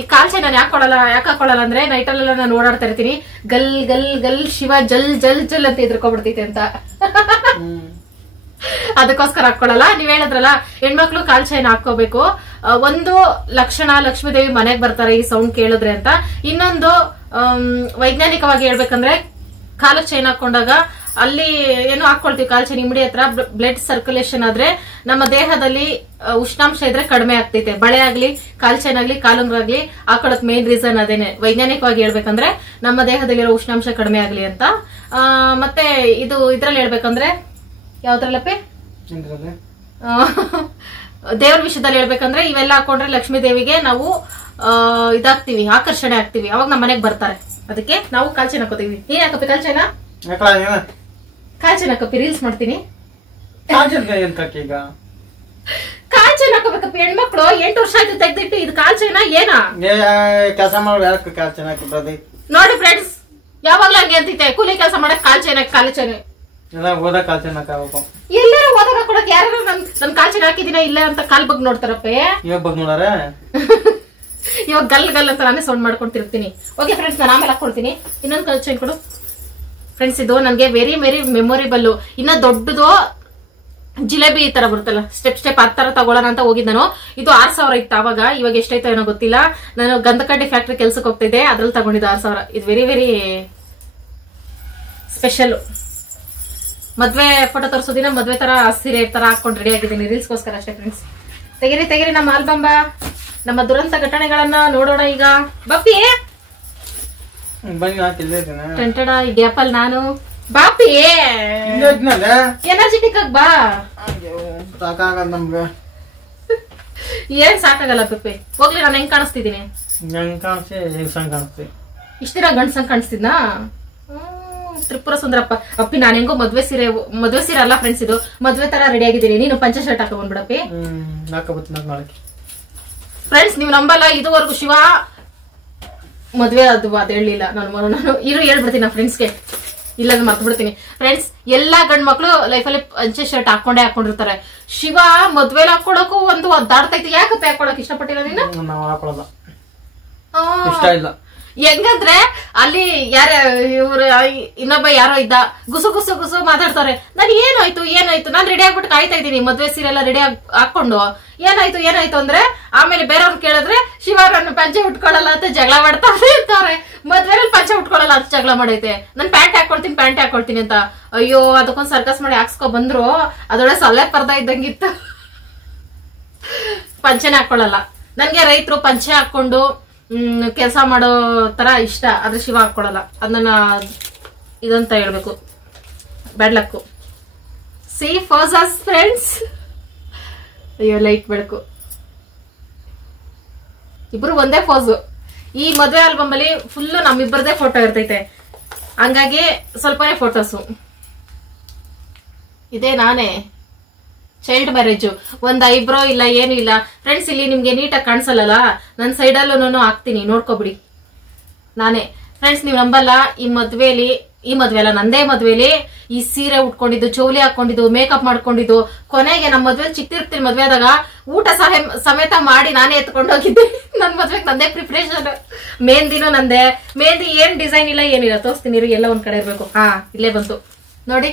ಈ ಕಾಲ್ ಚೈನ್ ನಾನು ಯಾಕೆ ಹಾಕೊಳ್ಳಲ್ಲ ಅಂದ್ರೆ ನೈಟಲ್ಲೆಲ್ಲ ನಾನು ಓಡಾಡ್ತಾ ಇರ್ತೀನಿ. ಗಲ್ ಗಲ್ ಗಲ್ ಶಿವ ಜಲ್ ಜಲ್ ಜಲ್ ಅಂತ ಎದ್ರಕೊಂಡ್ಬಿಡ್ತೈತೆ ಅಂತ. ಅದಕ್ಕೋಸ್ಕರ ಹಾಕೊಳ್ಳಲ್ಲ. ನೀವ್ ಹೇಳಿದ್ರಲ್ಲ ಹೆಣ್ಮಕ್ಳು ಕಾಲ್ ಚೈನ್ ಹಾಕೋಬೇಕು. ಒಂದು ಲಕ್ಷಣ ಲಕ್ಷ್ಮೀದೇವಿ ಮನೆಗ್ ಬರ್ತಾರೆ ಈ ಸೌಂಡ್ ಕೇಳಿದ್ರೆ ಅಂತ. ಇನ್ನೊಂದು ವೈಜ್ಞಾನಿಕವಾಗಿ ಹೇಳ್ಬೇಕಂದ್ರೆ ಕಾಲ ಚೈನ್ ಹಾಕೊಂಡಾಗ ಅಲ್ಲಿ ಏನು ಹಾಕೊಳ್ತೀವಿ ಕಾಲ್ ಚೈನ್ ಇಮಿಡಿ ಹತ್ರ ಬ್ಲಡ್ ಸರ್ಕ್ಯುಲೇಷನ್ ಆದ್ರೆ ನಮ್ಮ ದೇಹದಲ್ಲಿ ಉಷ್ಣಾಂಶ ಇದ್ರೆ ಕಡಿಮೆ ಆಗ್ತೈತೆ. ಬಳೆ ಆಗ್ಲಿ ಕಾಲ್ ಚೈನ್ ಆಗ್ಲಿ ಕಾಲುಂಗ್ರ ಆಗ್ಲಿ ಹಾಕೊಳ್ಳೋದ್ ಮೇನ್ ರೀಸನ್ ಅದೇನೆ. ವೈಜ್ಞಾನಿಕವಾಗಿ ಹೇಳ್ಬೇಕಂದ್ರೆ ನಮ್ಮ ದೇಹದಲ್ಲಿರೋ ಉಷ್ಣಾಂಶ ಕಡಿಮೆ ಆಗ್ಲಿ ಅಂತ. ಮತ್ತೆ ಇದು ಇದ್ರಲ್ಲಿ ಹೇಳ್ಬೇಕಂದ್ರೆ ಯಾವ್ದ್ರಲ್ಲಪ್ಪೆ ದೇವ್ರ ವಿಷಯದಲ್ಲಿ ಹೇಳ್ಬೇಕಂದ್ರೆ ಇವೆಲ್ಲ ಹಾಕೊಂಡ್ರೆ ಲಕ್ಷ್ಮೀ ದೇವಿಗೆ ನಾವು ಇದಾಗ್ತಿವಿ, ಆಕರ್ಷಣೆ ಆಗ್ತಿವಿ. ಅವಾಗ ನಮ್ಮ ಮನೆಗ್ ಬರ್ತಾರೆ. ಅದಕ್ಕೆ ನಾವು ಕಾಲ್ ಚೈನ್ ಹಾಕೋತೀವಿ. ನೀನ್ ಹಾಕಪ್ಪಿ ಕಾಲ್ ಚೈನ? ಕಾಲ್ ಚೈನ್ ಹಾಕಪ್ಪಿ, ರೀಲ್ಸ್ ಮಾಡ್ತೀನಿ. ಕಾಲ್ ಚೈನ್ ಹಾಕೋಬೇಕಪ್ಪಿ. ಹೆಣ್ಮಕ್ಳು 8 ವರ್ಷ ಆಯ್ತು ತೆಗ್ದಿಟ್ಟು ಇದು ಕಾಲ್ ಚೈನ ಏನಾ? ಕೆಲಸ ಮಾಡಿ ಕಾಲ್ ಚೈನ್ ಹಾಕಿ ನೋಡಿ ಫ್ರೆಂಡ್ಸ್, ಯಾವಾಗ್ಲೂ ಹಂಗೆ ಅಂತೈತೆ. ಕೂಲಿ ಕೆಲಸ ಮಾಡಕ್ ಕಾಲ್ ಚೈನ್ ಹಾಕಿ ಕಾಲ್ ಚೈನ್ ಓದಾ ಕಾಲ್ ಚೈನ್ ಹಾಕಬೇಕು. ಎಲ್ಲರೂ ಓದಾಗ ಕೊಡಕ್ ಯಾರು ನನ್ ಕಾಲ್ ಚೈನ್ ಹಾಕಿದಿನ ಇಲ್ಲ ಅಂತ ಕಾಲ್ ಬಗ್ ನೋಡ್ತಾರಪ್ಪ. ಇವಾಗ ಬಗ್ ನೋಡಾರ ಇವಾಗ ಗಲ್ ಗಲ್ ಅಂತ ನಾನೇ ಸೌಂಡ್ ಮಾಡ್ಕೊಂತಿರ್ತೀನಿ. ಓಕೆ ಫ್ರೆಂಡ್ಸ್, ನಾನು ಆಮೇಲೆ ಹಾಕೊಳ್ತೀನಿ. ಇನ್ನೊಂದು ಕಾಲ್ ಚೈನ್ ಕೊಡು ಫ್ರೆಂಡ್ಸ್. ಇದು ನನ್ಗೆ ವೆರಿ ವೆರಿ ಮೆಮೊರೇಬಲ್. ಇನ್ನ ದೊಡ್ಡದು ಜಿಲೇಬಿ ಈ ತರ ಬರುತ್ತಲ್ಲ ಸ್ಟೆಪ್ ಸ್ಟೆಪ್ ಆ ತರ ತಗೊಳ್ಳೋಣ ಅಂತ ಹೋಗಿದ್ ನಾನು. ಇದು 6000 ಇತ್ತು ಆವಾಗ. ಇವಾಗ ಎಷ್ಟೈತೋ ಏನೋ ಗೊತ್ತಿಲ್ಲ. ನಾನು ಗಂಧಕಡ್ಡಿ ಫ್ಯಾಕ್ಟ್ರಿ ಕೆಲ್ಸಕ್ಕೆ ಹೋಗ್ತಿದ್ದೆ, ಅದ್ರಲ್ಲಿ ತಗೊಂಡಿದ್ದು 6000. ಇದು ವೆರಿ ವೆರಿ ಸ್ಪೆಷಲ್. ಮದ್ವೆ ಫೋಟೋ ತೋರಿಸೋದಿನ ಮದ್ವೆ ತರ ಸೀರೆ ತರ ಹಾಕೊಂಡು ರೆಡಿ ಆಗಿದ್ದೀನಿ ರೀಲ್ಸ್ಗೋಸ್ಕರ ಅಷ್ಟೇ ಫ್ರೆಂಡ್ಸ್. ತೆಗಿರಿ ನಮ್ಮ ಆಲ್ಬಂಬ, ನಮ್ಮ ದುರಂತ ಘಟನೆಗಳನ್ನ ನೋಡೋಣ ಈಗ. ಬಪ್ಪಿ ಟೆಂಟಡ ಇದ್ಯಾಪಲ್ ನಾನು ಬಾಪಿ ಎನರ್ಜೆಟಿಕ್ ಆಗಿ ಬಾ. ನಮ್ಗೆ ಏನ್ ಸಾಕಾಗಲ್ಲ ಪಪ್ಪಿ. ಹೋಗ್ಲಿ, ನಾನು ಹೆಂಗ್ ಕಾಣಿಸ್ತಿದ್ದೀನಿ? ಇಷ್ಟ ದಿನ ಗಂಡ್ಸಂಗ್ ಕಾಣಿಸ್ತಿದ್ನಾ? ತ್ರಿಪುರ ಸುಂದರಪ್ಪ. ಅಪ್ಪಿ ನಾನು ಹೆಂಗೋ ಮದ್ವೆ ಸೀರೆ ಅಲ್ಲ ಫ್ರೆಂಡ್ಸ್, ಇದು ಮದ್ವೆ ತರ ರೆಡಿ ಆಗಿದ್ದೀನಿ. ನೀನು ಪಂಚ ಶರ್ಟ್ ಹಾಕೊಂಡ್ಬಿಡಪ್ಪಿ. ಫ್ರೆಂಡ್ಸ್ ನೀವು ನಂಬಲ್ಲ, ಇದುವರೆಗೂ ಶಿವ ಮದ್ವೆ ಅದು ಹೇಳಿಲ್ಲ. ನಾನು ಹೇಳ್ಬಿಡ್ತೀನಿ ನಮ್ಮ ಫ್ರೆಂಡ್ಸ್ಗೆ, ಇಲ್ಲ ಮರ್ತು ಬಿಡ್ತೀನಿ. ಫ್ರೆಂಡ್ಸ್ ಎಲ್ಲಾ ಗಂಡ್ ಮಕ್ಳು ಲೈಫಲ್ಲಿ ಪಂಚೆ ಶರ್ಟ್ ಹಾಕೊಂಡಿರ್ತಾರೆ. ಶಿವ ಮದ್ವೆಲಿ ಹಾಕೊಳಕ್ಕೂ ಒಂದು ಒದ್ದಾಡ್ತೈತಿ. ಯಾಕಪ್ಪ ಹಾಕೊಳಕ್ ಇಷ್ಟಪಟ್ಟಿಲ್ಲ ನೀನು? ಇಷ್ಟ ಇಲ್ಲ. ಹೆಂಗಂದ್ರೆ ಅಲ್ಲಿ ಯಾರ ಇವ್ರು ಇನ್ನೊಬ್ಬ ಯಾರೋ ಇದ್ದ, ಗುಸು ಗುಸು ಗುಸು ಮಾತಾಡ್ತಾರೆ. ನಾನು ಏನಾಯ್ತು ನಾನ್ ರೆಡಿ ಆಗ್ಬಿಟ್ಟು ಕಾಯ್ತಾ ಇದ್ದೀನಿ ಮದ್ವೆ ಸೀರೆ ಎಲ್ಲ ರೆಡಿ ಹಾಕೊಂಡು. ಏನಾಯ್ತು ಅಂದ್ರೆ ಆಮೇಲೆ ಬೇರೆಯವ್ರು ಕೇಳಿದ್ರೆ ಶಿವ ನನ್ನ ಪಂಚೆ ಉಟ್ಕೊಳ್ಳಲ್ಲ ಅಂತ ಜಗಳ ಮಾಡ್ತಾರೆ ಅಂತಾರೆ. ಮದ್ವೆನಲ್ಲಿ ಪಂಚೆ ಉಟ್ಕೊಳ್ಳಲ್ಲ ಅಂತ ಜಗಳ ಮಾಡೈತೆ. ನಾನ್ ಪ್ಯಾಂಟ್ ಹಾಕೊಳ್ತೀನಿ ಅಂತ. ಅಯ್ಯೋ, ಅದಕ್ಕೊಂದ್ ಸರ್ಕಸ್ ಮಾಡಿ ಹಾಕ್ಸ್ಕೊ ಬಂದ್ರು. ಅದೊಳ್ಳೆ ಸೊಳ್ಳೆ ಪರ್ದ ಇದ್ದಂಗಿತ್ತು. ಪಂಚೆನೆ ಹಾಕೊಳ್ಳಲ್ಲ. ನನ್ಗೆ ರೈತರು ಪಂಚೆ ಹಾಕೊಂಡು ಕೆಲಸ ಮಾಡೋ ತರ ಇಷ್ಟ, ಆದ್ರೆ ಶಿವ ಹಾಕೊಳ್ಳಲ್ಲ. ಅದನ್ನ ಇದಂತ ಹೇಳ್ಬೇಕು, ಬ್ಯಾಡ್ ಲಕ್. ಸಿ ಫೋಸಸ್ ಫ್ರೆಂಡ್ಸ್. ಅಯ್ಯೋ, ಲೈಟ್ ಬೆಳಕು. ಇಬ್ರು ಒಂದೇ ಫೋಸು. ಈ ಮದ್ವೆ ಆಲ್ಬಮ್ ಅಲ್ಲಿ ಫುಲ್ ನಮ್ಮಿಬ್ಬರದೇ ಫೋಟೋ ಇರ್ತೈತೆ. ಹಂಗಾಗಿ ಸ್ವಲ್ಪನೇ ಫೋಟೋಸು. ಇದೇ ನಾನೇ ಚೈಲ್ಡ್ ಮ್ಯಾರೇಜ್. ಒಂದ್ ಐಬ್ರೋ ಇಲ್ಲ, ಏನು ಇಲ್ಲ ಫ್ರೆಂಡ್ಸ್. ಇಲ್ಲಿ ನಿಮ್ಗೆ ನೀಟಾಗಿ ಕಾಣಿಸಲ್ಲ. ನನ್ನ ಸೈಡಲ್ಲೂ ಹಾಕ್ತೀನಿ, ನೋಡ್ಕೊಬಿಡಿ. ನಾನೇ ಫ್ರೆಂಡ್ಸ್. ನೀವು ನಂಬಲ್ಲ, ಈ ಮದ್ವೆ ಅಲ್ಲ, ನಂದೇ ಮದ್ವೆಲಿ ಈ ಸೀರೆ ಉಟ್ಕೊಂಡಿದ್ದು, ಚೌಲಿ ಹಾಕೊಂಡಿದ್ದು, ಮೇಕಪ್ ಮಾಡ್ಕೊಂಡಿದ್ದು. ಕೊನೆಗೆ ನಮ್ಮ ಮದ್ವೆ ಚಿಕ್ತಿರ್ತೀನಿ. ಮದ್ವೆ ಆದಾಗ ಊಟ ಸಮೇತ ಮಾಡಿ ನಾನೇ ಎತ್ಕೊಂಡು ಹೋಗಿದ್ದೆ. ನನ್ ಮದ್ವೆಗೆ ನಂದೇ ಪ್ರಿಪರೇಷನ್. ಮೆಹಂದಿನೂ ನಂದೇ. ಮೆಹಂದಿ ಏನ್ ಡಿಸೈನ್ ಇಲ್ಲ, ಏನಿಲ್ಲ. ತೋರಿಸ್ತೀನಿ ರೀ, ಎಲ್ಲ ಒಂದ್ ಕಡೆ ಇರ್ಬೇಕು. ಇಲ್ಲೇ ಬಂತು ನೋಡಿ.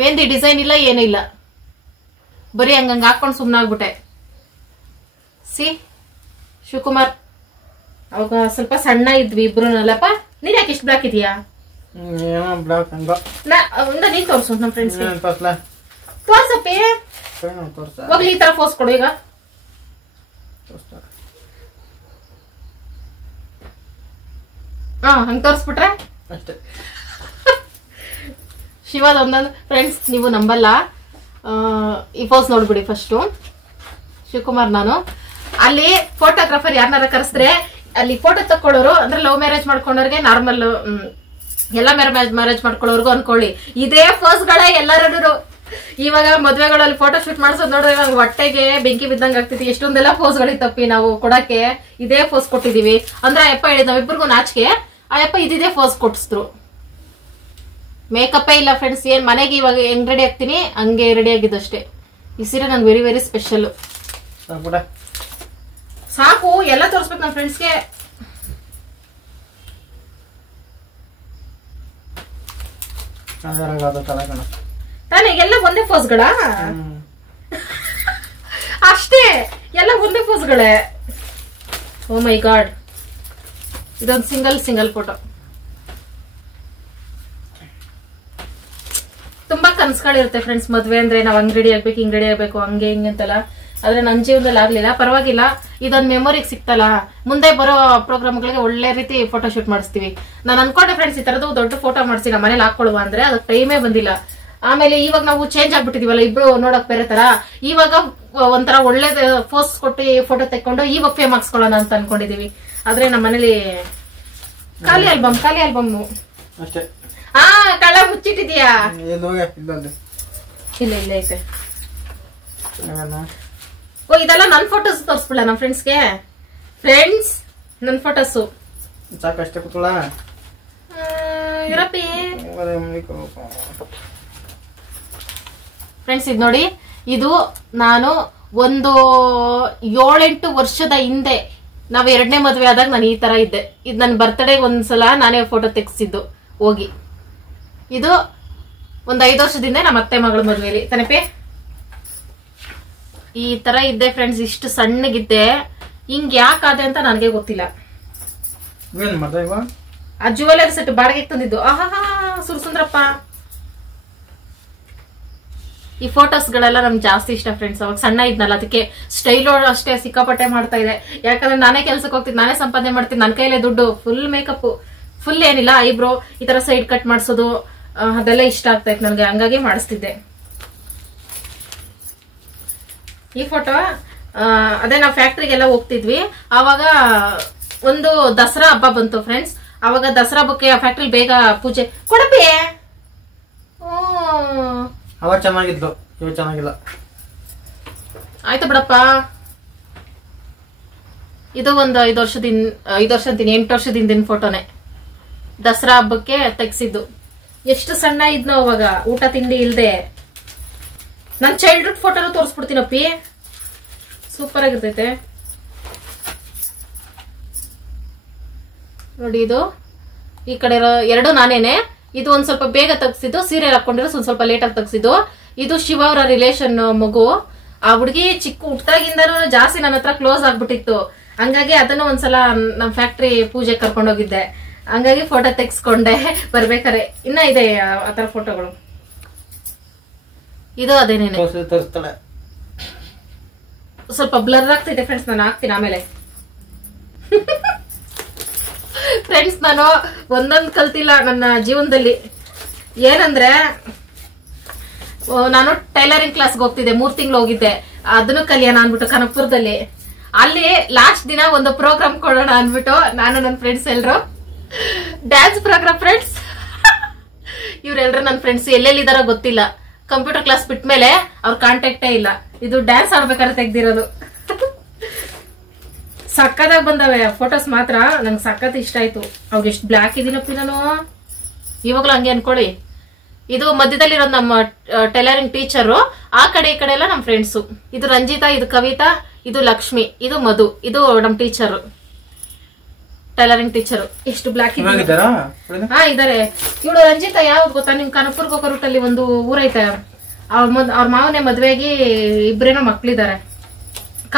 ಮೆಹಂದಿ ಡಿಸೈನ್ ಇಲ್ಲ, ಏನೂ ಇಲ್ಲ. ಬರೀ ಹಂಗಂಗ ಹಾಕೊಂಡು ಸುಮ್ನಾಗ್ಬಿಟ್ಟೆ. ಸಿ ಶಿವಕುಮಾರ್ ಅವಾಗ ಸ್ವಲ್ಪ ಸಣ್ಣ ಇದ್ವಿ ಇಬ್ರುನಲ್ಲಪ್ಪ. ನೀನ್ ಯಾಕೆ ಇಷ್ಟು ಬ್ಲಾಕ್ ಇದೀಯಾ? ನೀನ್ ತೋರ್ಸು ನಮ್ ಫ್ರೆಂಡ್ಸ್. ತೋರ್ಸಪ್ಪಿ. ಹೋಗ್ಲಿ, ಈ ತರ ಪೋಸ್ ಕೊಡು ಈಗ. ಹಂಗ ತೋರ್ಸ್ಬಿಟ್ರೆ ಅಷ್ಟೇ. ಶಿವದ ಒಂದೊಂದು ಫ್ರೆಂಡ್ಸ್ ನೀವು ನಂಬಲ್ಲ. ಈ ಪೋಸ್ ನೋಡ್ಬಿಡಿ ಫಸ್ಟ್. ಶಿವಕುಮಾರ್ ನಾನು. ಅಲ್ಲಿ ಫೋಟೋಗ್ರಾಫರ್ ಯಾರನ್ನಾರ ಕರೆಸಿದ್ರೆ ಅಲ್ಲಿ ಫೋಟೋ ತಕ್ಕೊಳ್ಳೋರು ಅಂದ್ರೆ ಲವ್ ಮ್ಯಾರೇಜ್ ಮಾಡ್ಕೊಂಡವ್ರಿಗೆ ನಾರ್ಮಲ್, ಎಲ್ಲ ಮ್ಯಾರೇಜ್ ಮಾಡ್ಕೊಳ್ಳೋರ್ಗು ಅನ್ಕೊಳ್ಳಿ ಇದೇ ಫೋಸ್ ಗಳೇ ಎಲ್ಲರೂ. ಇವಾಗ ಮದ್ವೆಗಳಲ್ಲಿ ಫೋಟೋ ಶೂಟ್ ಮಾಡ್ಸೋದ್ ನೋಡಿದ್ರೆ ಇವಾಗ ಹೊಟ್ಟೆಗೆ ಬೆಂಕಿ ಬಿದ್ದಂಗ ಆಗ್ತೈತಿ. ಎಷ್ಟೊಂದೆಲ್ಲ ಫೋಸ್ ಗಳಿಗೆ ತಪ್ಪಿ ನಾವು ಕೊಡಕ್ಕೆ ಇದೇ ಫೋಸ್ ಕೊಟ್ಟಿದೀವಿ ಅಂದ್ರೆ ಅಯ್ಯಪ್ಪ ಹೇಳಿದ್ ನಾವಿಬ್ಬರಿಗೂ ನಾಚಿಕೆ, ಅಯ್ಯಪ್ಪ ಇದೇ ಫೋಸ್ ಕೊಡ್ಸಿದ್ರು. ಮೇಕಪ್ಪೇ ಇಲ್ಲ ಫ್ರೆಂಡ್ಸ್. ಏನ್ ಮನೆಗೆ ಇವಾಗ ಹೆಂಗ್ ರೆಡಿ ಆಗ್ತೀನಿ ಹಂಗೆ ರೆಡಿ ಆಗಿದ್ದಷ್ಟೇ. ಈ ಸೀರೆ ನಂಗೆ ವೆರಿ ವೆರಿ ಸ್ಪೆಷಲ್. ಸಾಕು ಎಲ್ಲ ತೋರಿಸ್ಬೇಕು ನಮ್ಮ ಫ್ರೆಂಡ್ಸ್ಗೆ. ತಾನೇ ಎಲ್ಲ ಒಂದೇ ಫೋಸ್ಗಳ ಅಷ್ಟೇ, ಎಲ್ಲ ಒಂದೇ ಫೋಸ್ಗಳೇ. ಓ ಮೈ ಗಾಡ್, ಇದೊಂದು ಸಿಂಗಲ್ ಫೋಟೋ. ತುಂಬಾ ಕನ್ಸುಗಳಿರುತ್ತೆ ಫ್ರೆಂಡ್ಸ್. ಮದ್ವೆ ಅಂದ್ರೆ ನಾವ್ ಹಂಗ್ ರೆಡಿ ಆಗ್ಬೇಕು, ಹಿಂಗ್ ರೆಡಿ ಆಗ್ಬೇಕು, ಹಂಗೆ ಹಿಂಗೆ ಅಂತಲ್ಲ. ಆದ್ರೆ ನನ್ ಜೀವನದಲ್ಲಿ ಆಗ್ಲಿಲ್ಲ, ಪರವಾಗಿಲ್ಲ. ಇದೊಂದ್ ಮೆಮೊರಿಗೆ ಸಿಕ್ತಲ್ಲ, ಮುಂದೆ ಬರೋ ಪ್ರೋಗ್ರಾಮ್ಗಳಿಗೆ ಒಳ್ಳೆ ರೀತಿ ಫೋಟೋ ಶೂಟ್ ಮಾಡಿಸ್ತೀವಿ. ನಾನು ಅನ್ಕೊಂಡೆ ಫ್ರೆಂಡ್ಸ್ ಈ ತರದ್ದು ದೊಡ್ಡ ಫೋಟೋ ಮಾಡಿಸಿ ನಮ್ಮ ಮನೇಲಿ ಹಾಕೊಳ್ಳುವ ಅಂದ್ರೆ ಅದಕ್ಕೆ ಟೈಮೇ ಬಂದಿಲ್ಲ. ಆಮೇಲೆ ಇವಾಗ ನಾವು ಚೇಂಜ್ ಆಗ್ಬಿಟ್ಟಿದೀವಲ್ಲ, ಇಬ್ರು ನೋಡಕ್ ಬೇರೆ ತರ. ಇವಾಗ ಒಂಥರ ಒಳ್ಳೆ ಫೋಸ್ ಕೊಟ್ಟು ಫೋಟೋ ತೆಕ್ಕೊಂಡು ಇವಾಗ ಫೇಮ್ ಹಾಕ್ಸ್ಕೊಳ್ಳೋಣ ಅಂತ ಅನ್ಕೊಂಡಿದೀವಿ. ಆದ್ರೆ ನಮ್ಮ ಮನೇಲಿ ಖಾಲಿ ಆಲ್ಬಮ್ ಅಷ್ಟೇ. ಕಳ್ಳ ಮುಚ್ಚಿಟ್ಟಿದ್ಯಾ? ಇಲ್ಲ ಐತೆ. ಓ ಇದೆಲ್ಲ ನನ್ ಫೋಟೋಸ್ ತೋರಿಸ್ಬಿಡ ನಮ್ ಫ್ರೆಂಡ್ಸ್ಗೆ. ಫ್ರೆಂಡ್ಸ್ ನನ್ ಫೋಟೋಸು ಸಾಕಷ್ಟೇ ಕೂತ್ಕೊಳ್ಳ ಇರಪ್ಪಿ. ಫ್ರೆಂಡ್ಸ್ ಇದ್ ನೋಡಿ, ಇದು ನಾನು ಒಂದು 7-8 ವರ್ಷದ ಹಿಂದೆ ನಾವ್ 2ನೇ ಮದ್ವೆ ಆದಾಗ ನಾನು ಈ ತರ ಇದ್ದೆ. ಇದು ನನ್ನ ಬರ್ತ್ಡೇಗೆ ಒಂದ್ಸಲ ನಾನೇ ಫೋಟೋ ತೆಗ್ಸಿದ್ದು ಹೋಗಿ. ಇದು ಒಂದ್ 5 ವರ್ಷದಿಂದ ನಮ್ಮ ಅತ್ತೆ ಮಗಳ ಮದ್ವೆಲಿ ತನಪಿ ಈ ತರ ಇದ್ದೆ ಫ್ರೆಂಡ್ಸ್. ಇಷ್ಟು ಸಣ್ಣಗಿದ್ದೆ. ಹಿಂಗ್ ಯಾಕಾದೆ ಅಂತ ನನಗೆ ಗೊತ್ತಿಲ್ಲ. ಆ ಜುವೆಲರಿ ಸೆಟ್ ಬಾಡಿಗೆ ತಂದಿದ್ದು. ಆಹಾ ಸುರ್ಸುಂದ್ರಪ್ಪ. ಈ ಫೋಟೋಸ್ ಗಳೆಲ್ಲ ನಮ್ಗೆ ಜಾಸ್ತಿ ಇಷ್ಟ ಫ್ರೆಂಡ್ಸ್. ಅವಾಗ ಸಣ್ಣ ಇದ್ನಲ್ಲ, ಅದಕ್ಕೆ ಸ್ಟೈಲ್ ಅಷ್ಟೇ ಸಿಕ್ಕಾಪಟ್ಟೆ ಮಾಡ್ತಾ ಇದೆ. ಯಾಕಂದ್ರೆ ನಾನೇ ಕೆಲ್ಸಕ್ಕೆ ಹೋಗ್ತಿದ್ದೆ, ನಾನೇ ಸಂಪಾದನೆ ಮಾಡ್ತೀನಿ, ನನ್ನ ಕೈಲೇ ದುಡ್ಡು. ಫುಲ್ ಮೇಕಪ್, ಫುಲ್ ಏನಿಲ್ಲ, ಐಬ್ರೋ ಈ ತರ ಸೈಡ್ ಕಟ್ ಮಾಡಿಸೋದು ಅದೆಲ್ಲ ಇಷ್ಟ ಆಗ್ತಾ ಇತ್ತು ನನ್ಗೆ, ಹಂಗಾಗಿ ಮಾಡಿಸ್ತಿದ್ದೆ. ಈ ಫೋಟೋ ಅದೇ ನಾವು ಫ್ಯಾಕ್ಟ್ರಿಗೆಲ್ಲ ಹೋಗ್ತಿದ್ವಿ. ಆವಾಗ ಒಂದು ದಸರಾ ಹಬ್ಬ ಬಂತು ಫ್ರೆಂಡ್ಸ್. ಅವಾಗ ದಸರಾ ಹಬ್ಬಕ್ಕೆ ಫ್ಯಾಕ್ಟ್ರಿ ಬೇಗ ಪೂಜೆ ಕೊಡಪಿ. ಅವಾಗ ಚೆನ್ನಾಗಿದ್ಲು, ಇವಾಗ ಚೆನ್ನಾಗಿಲ್ಲ. ಆಯ್ತು ಬಿಡಪ್ಪ. ಇದು ಒಂದು 5 ವರ್ಷ ಅಂತೀನಿ 8 ವರ್ಷದಿಂದ ಫೋಟೋನೆ. ದಸರಾ ಹಬ್ಬಕ್ಕೆ ತೆಗ್ಸಿದ್ದು. ಎಷ್ಟು ಸಣ್ಣ ಇದ್ನೋ ಅವಾಗ, ಊಟ ತಿಂಡಿ ಇಲ್ದೆ. ನನ್ ಚೈಲ್ಡ್ಹುಡ್ ಫೋಟೋನು ತೋರಿಸ್ಬಿಡ್ತೀನಪ್ಪಿ, ಸೂಪರ್ ಆಗಿರ್ತೈತೆ ನೋಡಿ. ಇದು ಈ ಕಡೆ ಎರಡು ನಾನೇನೆ. ಇದು ಒಂದ್ ಸ್ವಲ್ಪ ಬೇಗ ತೆಗ್ಸಿದ್ದು, ಸೀರೆ ಹಾಕೊಂಡಿರೋ ಒಂದ್ ಸ್ವಲ್ಪ ಲೇಟ್ ಆಗಿ ತೆಗ್ಸಿದ್ದು. ಇದು ಶಿವ ಅವರ ರಿಲೇಷನ್ ಮಗು. ಆ ಹುಡುಗಿ ಚಿಕ್ಕ ಹುಟ್ಟಾಗಿಂದನೂ ಜಾಸ್ತಿ ನನ್ನ ಹತ್ರ ಕ್ಲೋಸ್ ಆಗ್ಬಿಟ್ಟಿತ್ತು. ಹಂಗಾಗಿ ಅದನ್ನು ಒಂದ್ಸಲ ನಮ್ ಫ್ಯಾಕ್ಟ್ರಿ ಪೂಜೆ ಕರ್ಕೊಂಡೋಗಿದ್ದೆ. ಹಂಗಾಗಿ ಫೋಟೋ ತೆಗ್ಸ್ಕೊಂಡೆ ಬರ್ಬೇಕಾರೆ. ಇನ್ನ ಇದೆ ಆತರ ಫೋಟೋಗಳು. ಇದು ಅದೇನೇನೆ ಸ್ವಲ್ಪ ಬ್ಲರ್ ಆಗ್ತಿದೆ ಫ್ರೆಂಡ್ಸ್, ನಾನು ಹಾಕ್ತೀನಿ ಆಮೇಲೆ. ಫ್ರೆಂಡ್ಸ್ ನಾನು ಒಂದೊಂದು ಕಲ್ತಿಲ್ಲ ನನ್ನ ಜೀವನದಲ್ಲಿ. ಏನಂದ್ರೆ ನಾನು ಟೈಲರಿಂಗ್ ಕ್ಲಾಸ್ಗೆ ಹೋಗ್ತಿದ್ದೆ, 3 ತಿಂಗಳು ಹೋಗಿದ್ದೆ. ಅದನ್ನು ಕಲಿಯೋಣ ಅನ್ಬಿಟ್ಟು ಕನಕಪುರದಲ್ಲಿ. ಅಲ್ಲಿ ಲಾಸ್ಟ್ ದಿನ ಒಂದು ಪ್ರೋಗ್ರಾಮ್ ಕೊಡೋಣ ಅನ್ಬಿಟ್ಟು ನಾನು ನನ್ನ ಫ್ರೆಂಡ್ಸ್ ಎಲ್ರು ಡ್ಯಾನ್ಸ್ ಪ್ರೋಗ್ರಾಮ್ ಫ್ರೆಂಡ್ಸ್. ಇವ್ರೆಲ್ರು ನನ್ನ ಫ್ರೆಂಡ್ಸ್ ಎಲ್ಲೆಲ್ಲಿದಾರೋ ಗೊತ್ತಿಲ್ಲ. ಕಂಪ್ಯೂಟರ್ ಕ್ಲಾಸ್ ಬಿಟ್ಮೇಲೆ ಅವ್ರ ಕಾಂಟ್ಯಾಕ್ಟೇ ಇಲ್ಲ. ಇದು ಡ್ಯಾನ್ಸ್ ಆಡ್ಬೇಕಾದ್ರೆ ತೆಗ್ದಿರೋದು. ಸಕ್ಕದಾಗ ಬಂದವೆ ಫೋಟೋಸ್ ಮಾತ್ರ. ನಂಗೆ ಸಕ್ಕತ್ ಇಷ್ಟ ಆಯ್ತು. ಅವಾಗ ಎಷ್ಟು ಬ್ಲಾಕ್ ಇದೀನಪ್ಪಿ ನಾನು, ಇವಾಗ್ಲೂ ಹಂಗೆ ಅನ್ಕೊಳ್ಳಿ. ಇದು ಮಧ್ಯದಲ್ಲಿರೋದು ನಮ್ಮ ಟೈಲರಿಂಗ್ ಟೀಚರು. ಆ ಕಡೆ ಈ ಕಡೆ ಎಲ್ಲ ನಮ್ಮ ಫ್ರೆಂಡ್ಸು. ಇದು ರಂಜಿತಾ, ಇದು ಕವಿತಾ, ಇದು ಲಕ್ಷ್ಮಿ, ಇದು ಮಧು, ಇದು ನಮ್ ಟೀಚರು, ಟೈಲರಿಂಗ್ ಟೀಚರು. ಎಷ್ಟು ಬ್ಲಾಕ್ ಇದಾರೆ. ಇವಳು ರಂಜಿತಾ ಯಾವ್ದು ಗೊತ್ತಾ, ನಿಮ್ ಕನಕಪುರ್ಗೆ ಹೋಗೋ ರೂಟಲ್ಲಿ ಒಂದು ಊರೈತೆ. ಅವ್ರ ಮಾವನೇ ಮದ್ವೆಗೆ 2 ಮಕ್ಳಿದಾರೆ.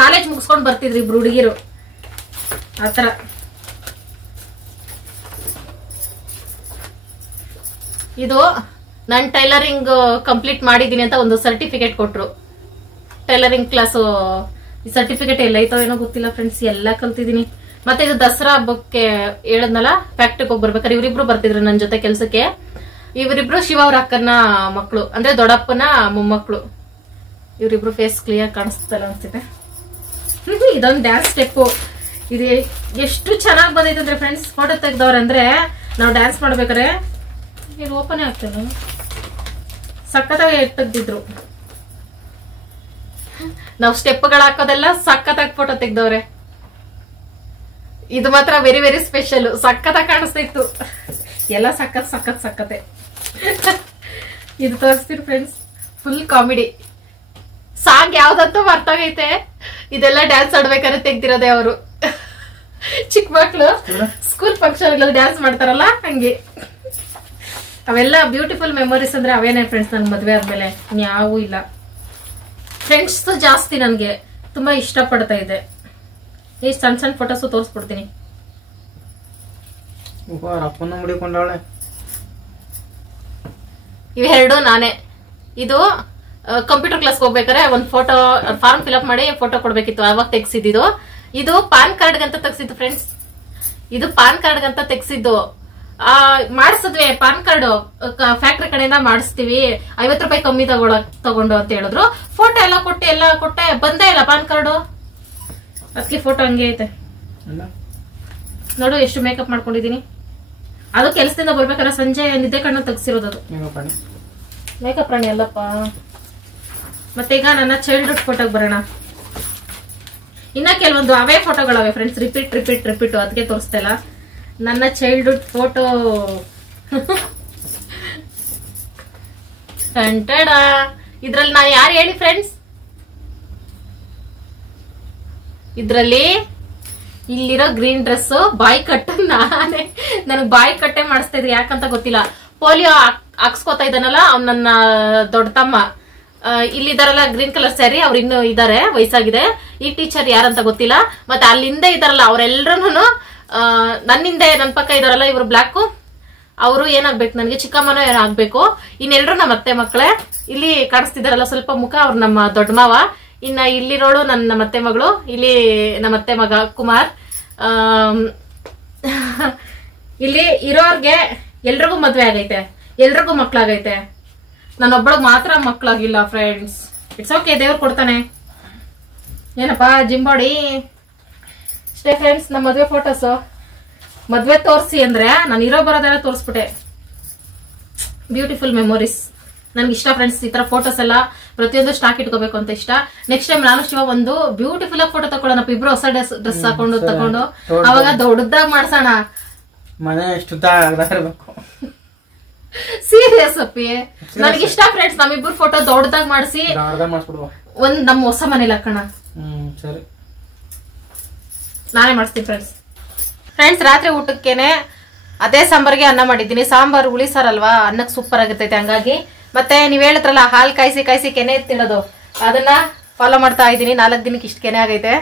ಕಾಲೇಜ್ ಮುಗಿಸ್ಕೊಂಡ್ ಬರ್ತಿದ್ರಿ 2 ಹುಡುಗಿರು ಆತರ. ಇದು ನಾನ್ ಟೈಲರಿಂಗ್ ಕಂಪ್ಲೀಟ್ ಮಾಡಿದೀನಿ ಅಂತ ಒಂದು ಸರ್ಟಿಫಿಕೇಟ್ ಕೊಟ್ರು. ಟೈಲರಿಂಗ್ ಕ್ಲಾಸ್ ಸರ್ಟಿಫಿಕೇಟ್ ಎಲ್ಲ ಐತೋ ಏನೋ ಗೊತ್ತಿಲ್ಲ ಫ್ರೆಂಡ್ಸ್, ಎಲ್ಲ ಕಲ್ತಿದೀನಿ. ಮತ್ತೆ ಇದು ದಸರಾ ಹಬ್ಬಕ್ಕೆ ಹೇಳದ್ನಲ್ಲ, ಫ್ಯಾಕ್ಟ್ರಿಗೆ ಹೋಗಿ ಬರ್ಬೇಕಾದ್ರೆ ಇವರಿಬ್ರು ಬರ್ತಿದ್ರು ನನ್ ಜೊತೆ ಕೆಲ್ಸಕ್ಕೆ. ಇವರಿಬ್ರು ಶಿವ ಅವ್ರ ಅಕ್ಕನ ಮಕ್ಳು, ಅಂದ್ರೆ ದೊಡ್ಡಪ್ಪನ ಮೊಮ್ಮಕ್ಳು. ಇವರಿಬ್ರು ಫೇಸ್ ಕ್ಲಿಯರ್ ಕಾಣಿಸ್ತಲ್ಲ ಅನ್ಸುತ್ತೆ. ಇದೊಂದು ಡ್ಯಾನ್ಸ್ ಸ್ಟೆಪ್ಪು. ಇದು ಎಷ್ಟು ಚೆನ್ನಾಗಿ ಬಂದೈತೆ ಅಂದ್ರೆ ಫ್ರೆಂಡ್ಸ್, ಫೋಟೋ ತೆಗ್ದವ್ರಂದ್ರೆ ನಾವು ಡ್ಯಾನ್ಸ್ ಮಾಡ್ಬೇಕಾರೆ ಇದು ಓಪನ್ ಆಗ್ತದೆ, ಸಖತ್ತಾಗಿ ತೆಗ್ದಿದ್ರು. ನಾವು ಸ್ಟೆಪ್ಗಳು ಹಾಕೋದೆಲ್ಲ ಸಖತ್ತಾಗಿ ಫೋಟೋ ತೆಗ್ದವ್ರೆ. ಇದು ಮಾತ್ರ ವೆರಿ ವೆರಿ ಸ್ಪೆಷಲ್, ಸಖತ್ತಾಗಿ ಕಾಣಿಸ್ತಾ ಇತ್ತು. ಎಲ್ಲ ಸಖತ್ತೆ. ಇದು ತೋರಿಸ್ತೀರಿ ಫ್ರೆಂಡ್ಸ್, ಫುಲ್ ಕಾಮಿಡಿ. ಸಾಂಗ್ ಯಾವ್ದಂತೂ ಮರ್ತೋಗೈತೆ. ಇದೆಲ್ಲ ಡ್ಯಾನ್ಸ್ ಆಡ್ಬೇಕಾದ್ರೆ ತೆಗ್ದಿರೋದೆ ಅವರು. ಚಿಕ್ಕ ಮಕ್ಳು ಸ್ಕೂಲ್ ಫಂಕ್ಷನ್ ಡ್ಯಾನ್ಸ್ ಮಾಡ್ತಾರಲ್ಲ ಹಂಗೆ. ಅವೆಲ್ಲ ಬ್ಯೂಟಿಫುಲ್ ಮೆಮೊರೀಸ್ ಅಂದ್ರೆ ಅವೇನೇ ಫ್ರೆಂಡ್ಸ್. ನನ್ ಮದ್ವೆ ಆದ್ಮೇಲೆ ಯಾವೂ ಇಲ್ಲ. ಫ್ರೆಂಡ್ಸ್ ಜಾಸ್ತಿ ನನ್ಗೆ ತುಂಬಾ ಇಷ್ಟ ಪಡ್ತಾ ಇದೆ. ಈ ಸಣ್ಣ ಫೋಟೋಸ್ ತೋರಿಸ್ಬಿಡ್ತೀನಿ. ಇವೆರಡು ನಾನೇ. ಇದು ಕಂಪ್ಯೂಟರ್ ಕ್ಲಾಸ್ ಹೋಗ್ಬೇಕಾದ್ರೆ ಒಂದ್ ಫೋಟೋ ಫಾರ್ಮ್ ಫಿಲ್ಅಪ್ ಮಾಡಿ ಫೋಟೋ ಕೊಡ್ಬೇಕಿತ್ತು, ಅವಾಗ ತೆಗ್ಸಿದ್ದು. ಇದು ಪಾನ್ ಕಾರ್ಡ್ ಅಂತ ತೆಗ್ಸಿದ್ದು ಫ್ರೆಂಡ್ಸ್. ಇದು ಪಾನ್ ಕಾರ್ಡ್ ಅಂತ ತೆಗ್ಸಿದ್ದು. ಮಾಡಿಸಿದ್ವಿ ಪಾನ್ ಕಾರ್ಡ್, ಫ್ಯಾಕ್ಟ್ರಿ ಕಡೆಯಿಂದ ಮಾಡಿಸ್ತೀವಿ, 50 ರೂಪಾಯಿ ಕಮ್ಮಿ ತಗೊಂಡು ಅಂತ ಹೇಳಿದ್ರು. ಫೋಟೋ ಎಲ್ಲ ಕೊಟ್ಟೆ ಬಂದೇ ಇಲ್ಲ ಪಾನ್ ಕಾರ್ಡು. ಅದಕ್ಕೆ ಫೋಟೋ ಹಂಗೆ ಐತೆ ನೋಡು. ಎಷ್ಟು ಮೇಕಪ್ ಮಾಡ್ಕೊಂಡಿದೀನಿ. ಅದು ಕೆಲಸದಿಂದ ಬರ್ಬೇಕಾದ್ರೆ ಸಂಜೆ ನಿದ್ದೆ ಕಣ್ಣು ತೆಗ್ಸಿರೋದು. ಅದು ಮೇಕಪ್ ಪ್ರಾಣಿ ಅಲ್ಲಪ್ಪ. ಮತ್ತೆ ಈಗ ನನ್ನ ಚೈಲ್ಡ್ಹುಡ್ ಫೋಟೋಗೆ ಬರೋಣ. ಇನ್ನ ಕೆಲವೊಂದು ಅವೇ ಫೋಟೋಗಳವೆ ಫ್ರೆಂಡ್ಸ್, ರಿಪೀಟ್ ಅದಕ್ಕೆ ತೋರಿಸ್ತಾ ಇಲ್ಲ. ನನ್ನ ಚೈಲ್ಡ್ಹುಡ್ ಫೋಟೋ ಇದ್ರಲ್ಲಿ ನಾನು ಯಾರು ಹೇಳಿ ಫ್ರೆಂಡ್ಸ್? ಇದ್ರಲ್ಲಿ ಇಲ್ಲಿರೋ ಗ್ರೀನ್ ಡ್ರೆಸ್ ಬಾಯಿ ಕಟ್ ನಾನೇ. ನನಗ್ ಬಾಯಿ ಕಟ್ಟೆ ಮಾಡಿಸ್ತಾ ಇದ್ರಿ, ಯಾಕಂತ ಗೊತ್ತಿಲ್ಲ. ಪೋಲಿಯೋ ಹಾಕ್ಸ್ಕೊತಾ ಇದ್ದಾನಲ್ಲ ಅವ್ನು ನನ್ನ ದೊಡ್ಡ ತಮ್ಮ. ಇಲ್ಲಿದಾರಲ್ಲ ಗ್ರೀನ್ ಕಲರ್ ಸ್ಯಾರಿ, ಅವ್ರು ಇನ್ನು ಇದಾರೆ, ವಯಸ್ಸಾಗಿದೆ. ಈ ಟೀಚರ್ ಯಾರಂತ ಗೊತ್ತಿಲ್ಲ. ಮತ್ತೆ ಅಲ್ಲಿಂದ ಇದಾರಲ್ಲ ಅವರೆಲ್ಲರೂ ನನ್ನಿಂದೆ ನನ್ನ ಪಕ್ಕ ಇದಾರಲ್ಲ ಇವ್ರು ಬ್ಲಾಕ್, ಅವರು ಏನಾಗ್ಬೇಕು ನನಗೆ ಚಿಕ್ಕಮ್ಮನೋ ಏನೋ ಆಗ್ಬೇಕು. ಇನ್ನೆಲ್ಲರೂ ನಮ್ಮ ಅತ್ತೆ ಮಕ್ಕಳೇ. ಇಲ್ಲಿ ಕಾಣಿಸ್ತಿದಾರಲ್ಲ ಸ್ವಲ್ಪ ಮುಖ, ಅವ್ರು ನಮ್ಮ ದೊಡ್ಡ ಮಾವ. ಇನ್ನ ಇಲ್ಲಿರೋಳು ನನ್ನ ಮತ್ತೆ ಮಗಳು, ಇಲ್ಲಿ ನಮ್ಮ ಅತ್ತೆ ಮಗ ಕುಮಾರ್. ಇಲ್ಲಿ ಇರೋರ್ಗೆ ಎಲ್ರಿಗೂ ಮದ್ವೆ ಆಗೈತೆ, ಎಲ್ರಿಗೂ ಮಕ್ಳಾಗೈತೆ. ನಾನೊಬ್ಬಳಿಗೆ ಮಾತ್ರ ಮಕ್ಳಾಗಿಲ್ಲ ಫ್ರೆಂಡ್ಸ್. ಇಟ್ಸ್ ಓಕೆ, ದೇವ್ರು ಕೊಡ್ತಾನೆ. ಏನಪ್ಪಾ ಜಿಂಬಾಡಿ ಅಷ್ಟೇ ಫ್ರೆಂಡ್ಸ್. ನಮ್ಮ ಮದ್ವೆ ಫೋಟೋಸ್ ಮದ್ವೆ ತೋರಿಸಿ ಅಂದ್ರೆ ನಾನು ಇರೋ ಬರೋದೆಲ್ಲ ತೋರಿಸ್ಬಿಟ್ಟೆ. ಬ್ಯೂಟಿಫುಲ್ ಮೆಮೊರೀಸ್ ನನ್ಗೆ ಇಷ್ಟ ಫ್ರೆಂಡ್ಸ್. ಈ ತರ ಫೋಟೋಸ್ ಎಲ್ಲ ಪ್ರತಿಯೊಂದು ಸ್ಟಾಕ್ ಇಟ್ಕೋಬೇಕು ಅಂತ ಇಷ್ಟ. ನೆಕ್ಸ್ಟ್ ಟೈಮ್ ನಾನು ಶಿವ ಒಂದು ಬ್ಯೂಟಿಫುಲ್ ಆಗಿ ಫೋಟೋ ತಗೊಳ್ಳೋಣ, ಇಬ್ರು ಹೊಸ ಡ್ರೆಸ್ ಹಾಕೊಂಡು ತಗೊಂಡು ಅವಾಗ ದೊಡ್ಡದಾಗಿ ಮಾಡ್ಸೋಣ. ಮನೆ ಎಷ್ಟು ಸೀರಿಯಸ್ ಅಪ್ಪಿ, ನನಗೆ ಇಷ್ಟ ಫ್ರೆಂಡ್ಸ್. ನಮ್ಮಿಬ್ರು ಫೋಟೋ ದೊಡ್ಡದಾಗಿ ಮಾಡಿಸಿ ಒಂದ್ ನಮ್ಮ ಹೊಸ ಮನೇಲಿ ಹಾಕೋಣ. ನಾನೇ ಮಾಡಿಸ್ತೀನಿ ಫ್ರೆಂಡ್ಸ್. ರಾತ್ರಿ ಊಟಕ್ಕೇನೆ ಅದೇ ಸಾಂಬಾರ್ಗೆ ಅನ್ನ ಮಾಡಿದ್ದೀನಿ. ಸಾಂಬಾರ್ ಹುಳಿ ಸಾರಲ್ವಾ, ಅನ್ನಕ್ಕೆ ಸೂಪರ್ ಆಗಿರ್ತೈತೆ. ಹಂಗಾಗಿ ಮತ್ತೆ ನೀವ್ ಹೇಳಿದ್ರಲ್ಲ ಹಾಲ್ ಕಾಯಿಸಿ ಕೆನೆ ಎತ್ತಿಡೋದು, ಅದನ್ನ ಫಾಲೋ ಮಾಡ್ತಾ ಇದ್ದೀನಿ. 4 ದಿನಕ್ಕೆ ಇಷ್ಟು ಕೆನೆ ಆಗೈತೆ.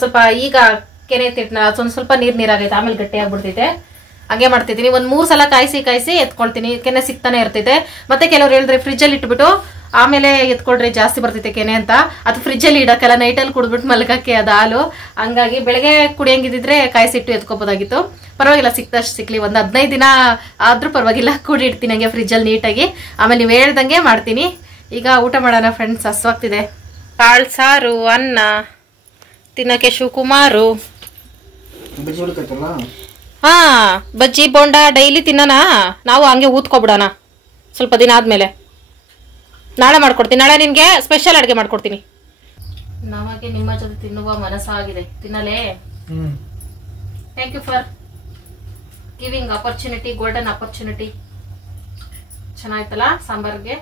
ಸ್ವಲ್ಪ ಈಗ ಕೆನೆ ಎತ್ತಿಟ್ನ ಸ್ವಲ್ಪ ನೀರಾಗೈತೆ, ಆಮೇಲೆ ಗಟ್ಟಿ ಆಗ್ಬಿಡ್ತೈತೆ. ಹಂಗೆ ಮಾಡ್ತಿದ್ದೀನಿ. ಒಂದ್ 3 ಸಲ ಕಾಯಿಸಿ ಎತ್ಕೊಳ್ತೀನಿ. ಕೆನೆ ಸಿಗ್ತಾನೆ ಇರ್ತೈತೆ. ಮತ್ತೆ ಕೆಲವ್ರು ಹೇಳಿದ್ರೆ ಫ್ರಿಜ್ ಅಲ್ಲಿ ಇಟ್ಬಿಟ್ಟು ಆಮೇಲೆ ಎತ್ಕೊಳ್ರಿ ಜಾಸ್ತಿ ಬರ್ತೈತೆ ಕೆನೆ ಅಂತ. ಅದು ಫ್ರಿಜ್ ಅಲ್ಲಿ ಇಡಕ್ಕೆಲ್ಲ, ನೈಟಲ್ಲಿ ಕುಡ್ಬಿಟ್ಟು ಮಲ್ಕಕ್ಕೆ ಅದು ಹಾಲು. ಹಂಗಾಗಿ ಬೆಳಗ್ಗೆ ಕುಡಿಯಂಗಿದ್ರೆ ಕಾಯಿಸಿಟ್ಟು ಎತ್ಕೋಬೋದಾಗಿತ್ತು. ಪರವಾಗಿಲ್ಲ, ಸಿಕ್ತಷ್ಟು ಸಿಕ್ಲಿ. ಒಂದ್ 15 ದಿನ ಆದ್ರೂ ಪರವಾಗಿಲ್ಲ, ಕೂಡಿ ಇಡ್ತೀನಿ ಹಂಗೆ ಫ್ರಿಜ್ ಅಲ್ಲಿ ನೀಟಾಗಿ. ಆಮೇಲೆ ನೀವು ಹೇಳ್ದಂಗೆ ಮಾಡ್ತೀನಿ. ಈಗ ಊಟ ಮಾಡೋಣ ಫ್ರೆಂಡ್ಸ್, ಹಸ್ವಾಗ್ತಿದೆ. ಕಾಳು ಸಾರು, ಅನ್ನ ತಿನ್ನಕ್ಕೆ ಶಿವಕುಮಾರು. ಹಾ, ಬಜ್ಜಿ ಬೋಂಡ ಡೈಲಿ ತಿನ್ನೋಣ ನಾವು. ಹಂಗೆ ಊದ್ಕೊಬಿಡೋಣ ಸ್ವಲ್ಪ ದಿನ ಆದ್ಮೇಲೆ. ನಾಳೆ ಮಾಡ್ಕೊಡ್ತೀನಿ. ನಾಳೆ ನಿನ್ಗೆ ಸ್ಪೆಷಲ್ ಅಡ್ಗೆ ಮಾಡ್ಕೊಡ್ತೀನಿ. ನಮಗೆ ನಿಮ್ಮ ಜೊತೆ ತಿನ್ನುವ ಮನಸ್ಸಾಗಿದೆ. ತಿನ್ನಲೇ? Thank you for giving opportunity, golden opportunity. ಚೆನ್ನಾಯ್ತಲ್ಲ ಸಾಂಬಾರ್ಗೆ?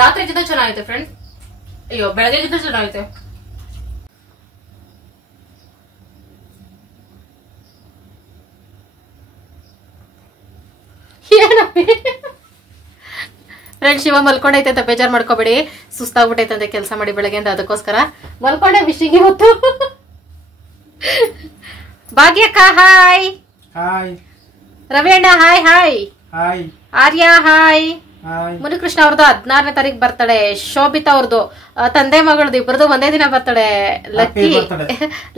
ರಾತ್ರಿ ಜೊತೆ ಚೆನ್ನಾಗೈತೆ ಫ್ರೆಂಡ್. ಅಯ್ಯೋ, ಬೆಳಗ್ಗೆ ಜೊತೆ ಚೆನ್ನಾಗೈತೆ. ಫ್ರೆಂಡ್ ಶಿವ ಮಲ್ಕೊಂಡೈತೆ ಅಂತ ಬೇಜಾರ್ ಮಾಡ್ಕೋಬೇಡಿ. ಸುಸ್ತಾಗ್ಬಿಟ್ಟೈತೆ ಅಂತ ಕೆಲಸ ಮಾಡಿ ಬೆಳಗ್ಗೆಯಿಂದ, ಅದಕ್ಕೋಸ್ಕರ ಮಲ್ಕೊಂಡೆ. ವಿಶಿಂಗ್ ಇವತ್ತು. ಭಾಗ್ಯಕ್ಕ ಹಾಯ್. ರವಿಯಣ್ಣ hi hi. Arya hi. Munikrishna ಅವ್ರದ್ದು 16ನೇ ತಾರೀಕು ಬರ್ತಡೆ. ಶೋಭಿತಾ ಅವ್ರದ್ದು ತಂದೆ ಮಗಳದ್ದು ಇಬ್ಬರದು ಒಂದೇ ದಿನ ಬರ್ತಡೆ.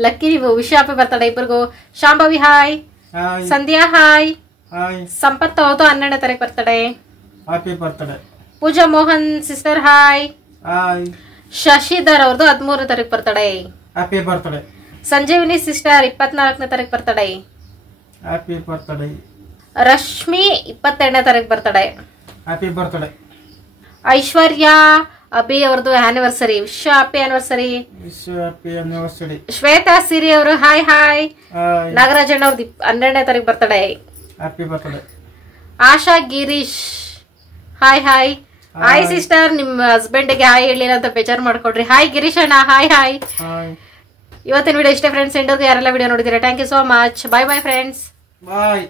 ಲಕ್ಕಿ ನೀವು ವಿಶ್ ಹ್ಯಾಪಿ ಬರ್ತಡೆ ಇಬ್ಬರಿಗೂ. ಶಾಂಭವಿ ಹಾಯ್. ಸಂಧ್ಯಾ ಹಾಯ್. ಸಂಪತ್ ಅವ್ರದ್ದು 12ನೇ ತಾರೀಕು birthday. Pooja Mohan sister hi. Hi. Shashidhar ಅವ್ರದ್ದು 13ನೇ ತಾರೀಕು birthday. Happy birthday. Sanjeevini sister 24ನೇ ತಾರೀಕು ಬರ್ತಡೇ. Happy birthday. ರಶ್ಮಿ 22ನೇ ತಾರೀಕು birthday. Happy birthday. Aishwarya Abhi ಅವ್ರದ್ದು anniversary. Wish happy anniversary. Happy anniversary. Shweta Siri ಅವರು ಹಾಯ್ ಹಾಯ್. ನಾಗರಾಜಣ್ಣ ಅವ್ರದ್ದು 12ನೇ ತಾರೀಕು birthday. Happy birthday. Asha Girish hi hi. Hi sister, ನಿಮ್ಮ ಹಸ್ಬೆಂಡ್ಗೆ ಹಾಯ್ ಹೇಳಿಲ್ಲ ಅಂತ ಬೇಜಾರು ಮಾಡ್ಕೊಡ್ರಿ. ಹಾಯ್ ಗಿರೀಶ್ ಅಣ್ಣ ಹಾಯ್ ಹಾಯ್. ಇವತ್ತಿನ ವಿಡಿಯೋ ಇಷ್ಟೇ ಫ್ರೆಂಡ್ಸ್. ಎಂಡೋರ್ಗು ಯಾರೆಲ್ಲ ವಿಡಿಯೋ ನೋಡಿದ್ದೀರಾ thank you so much. Bye bye friends. Bye.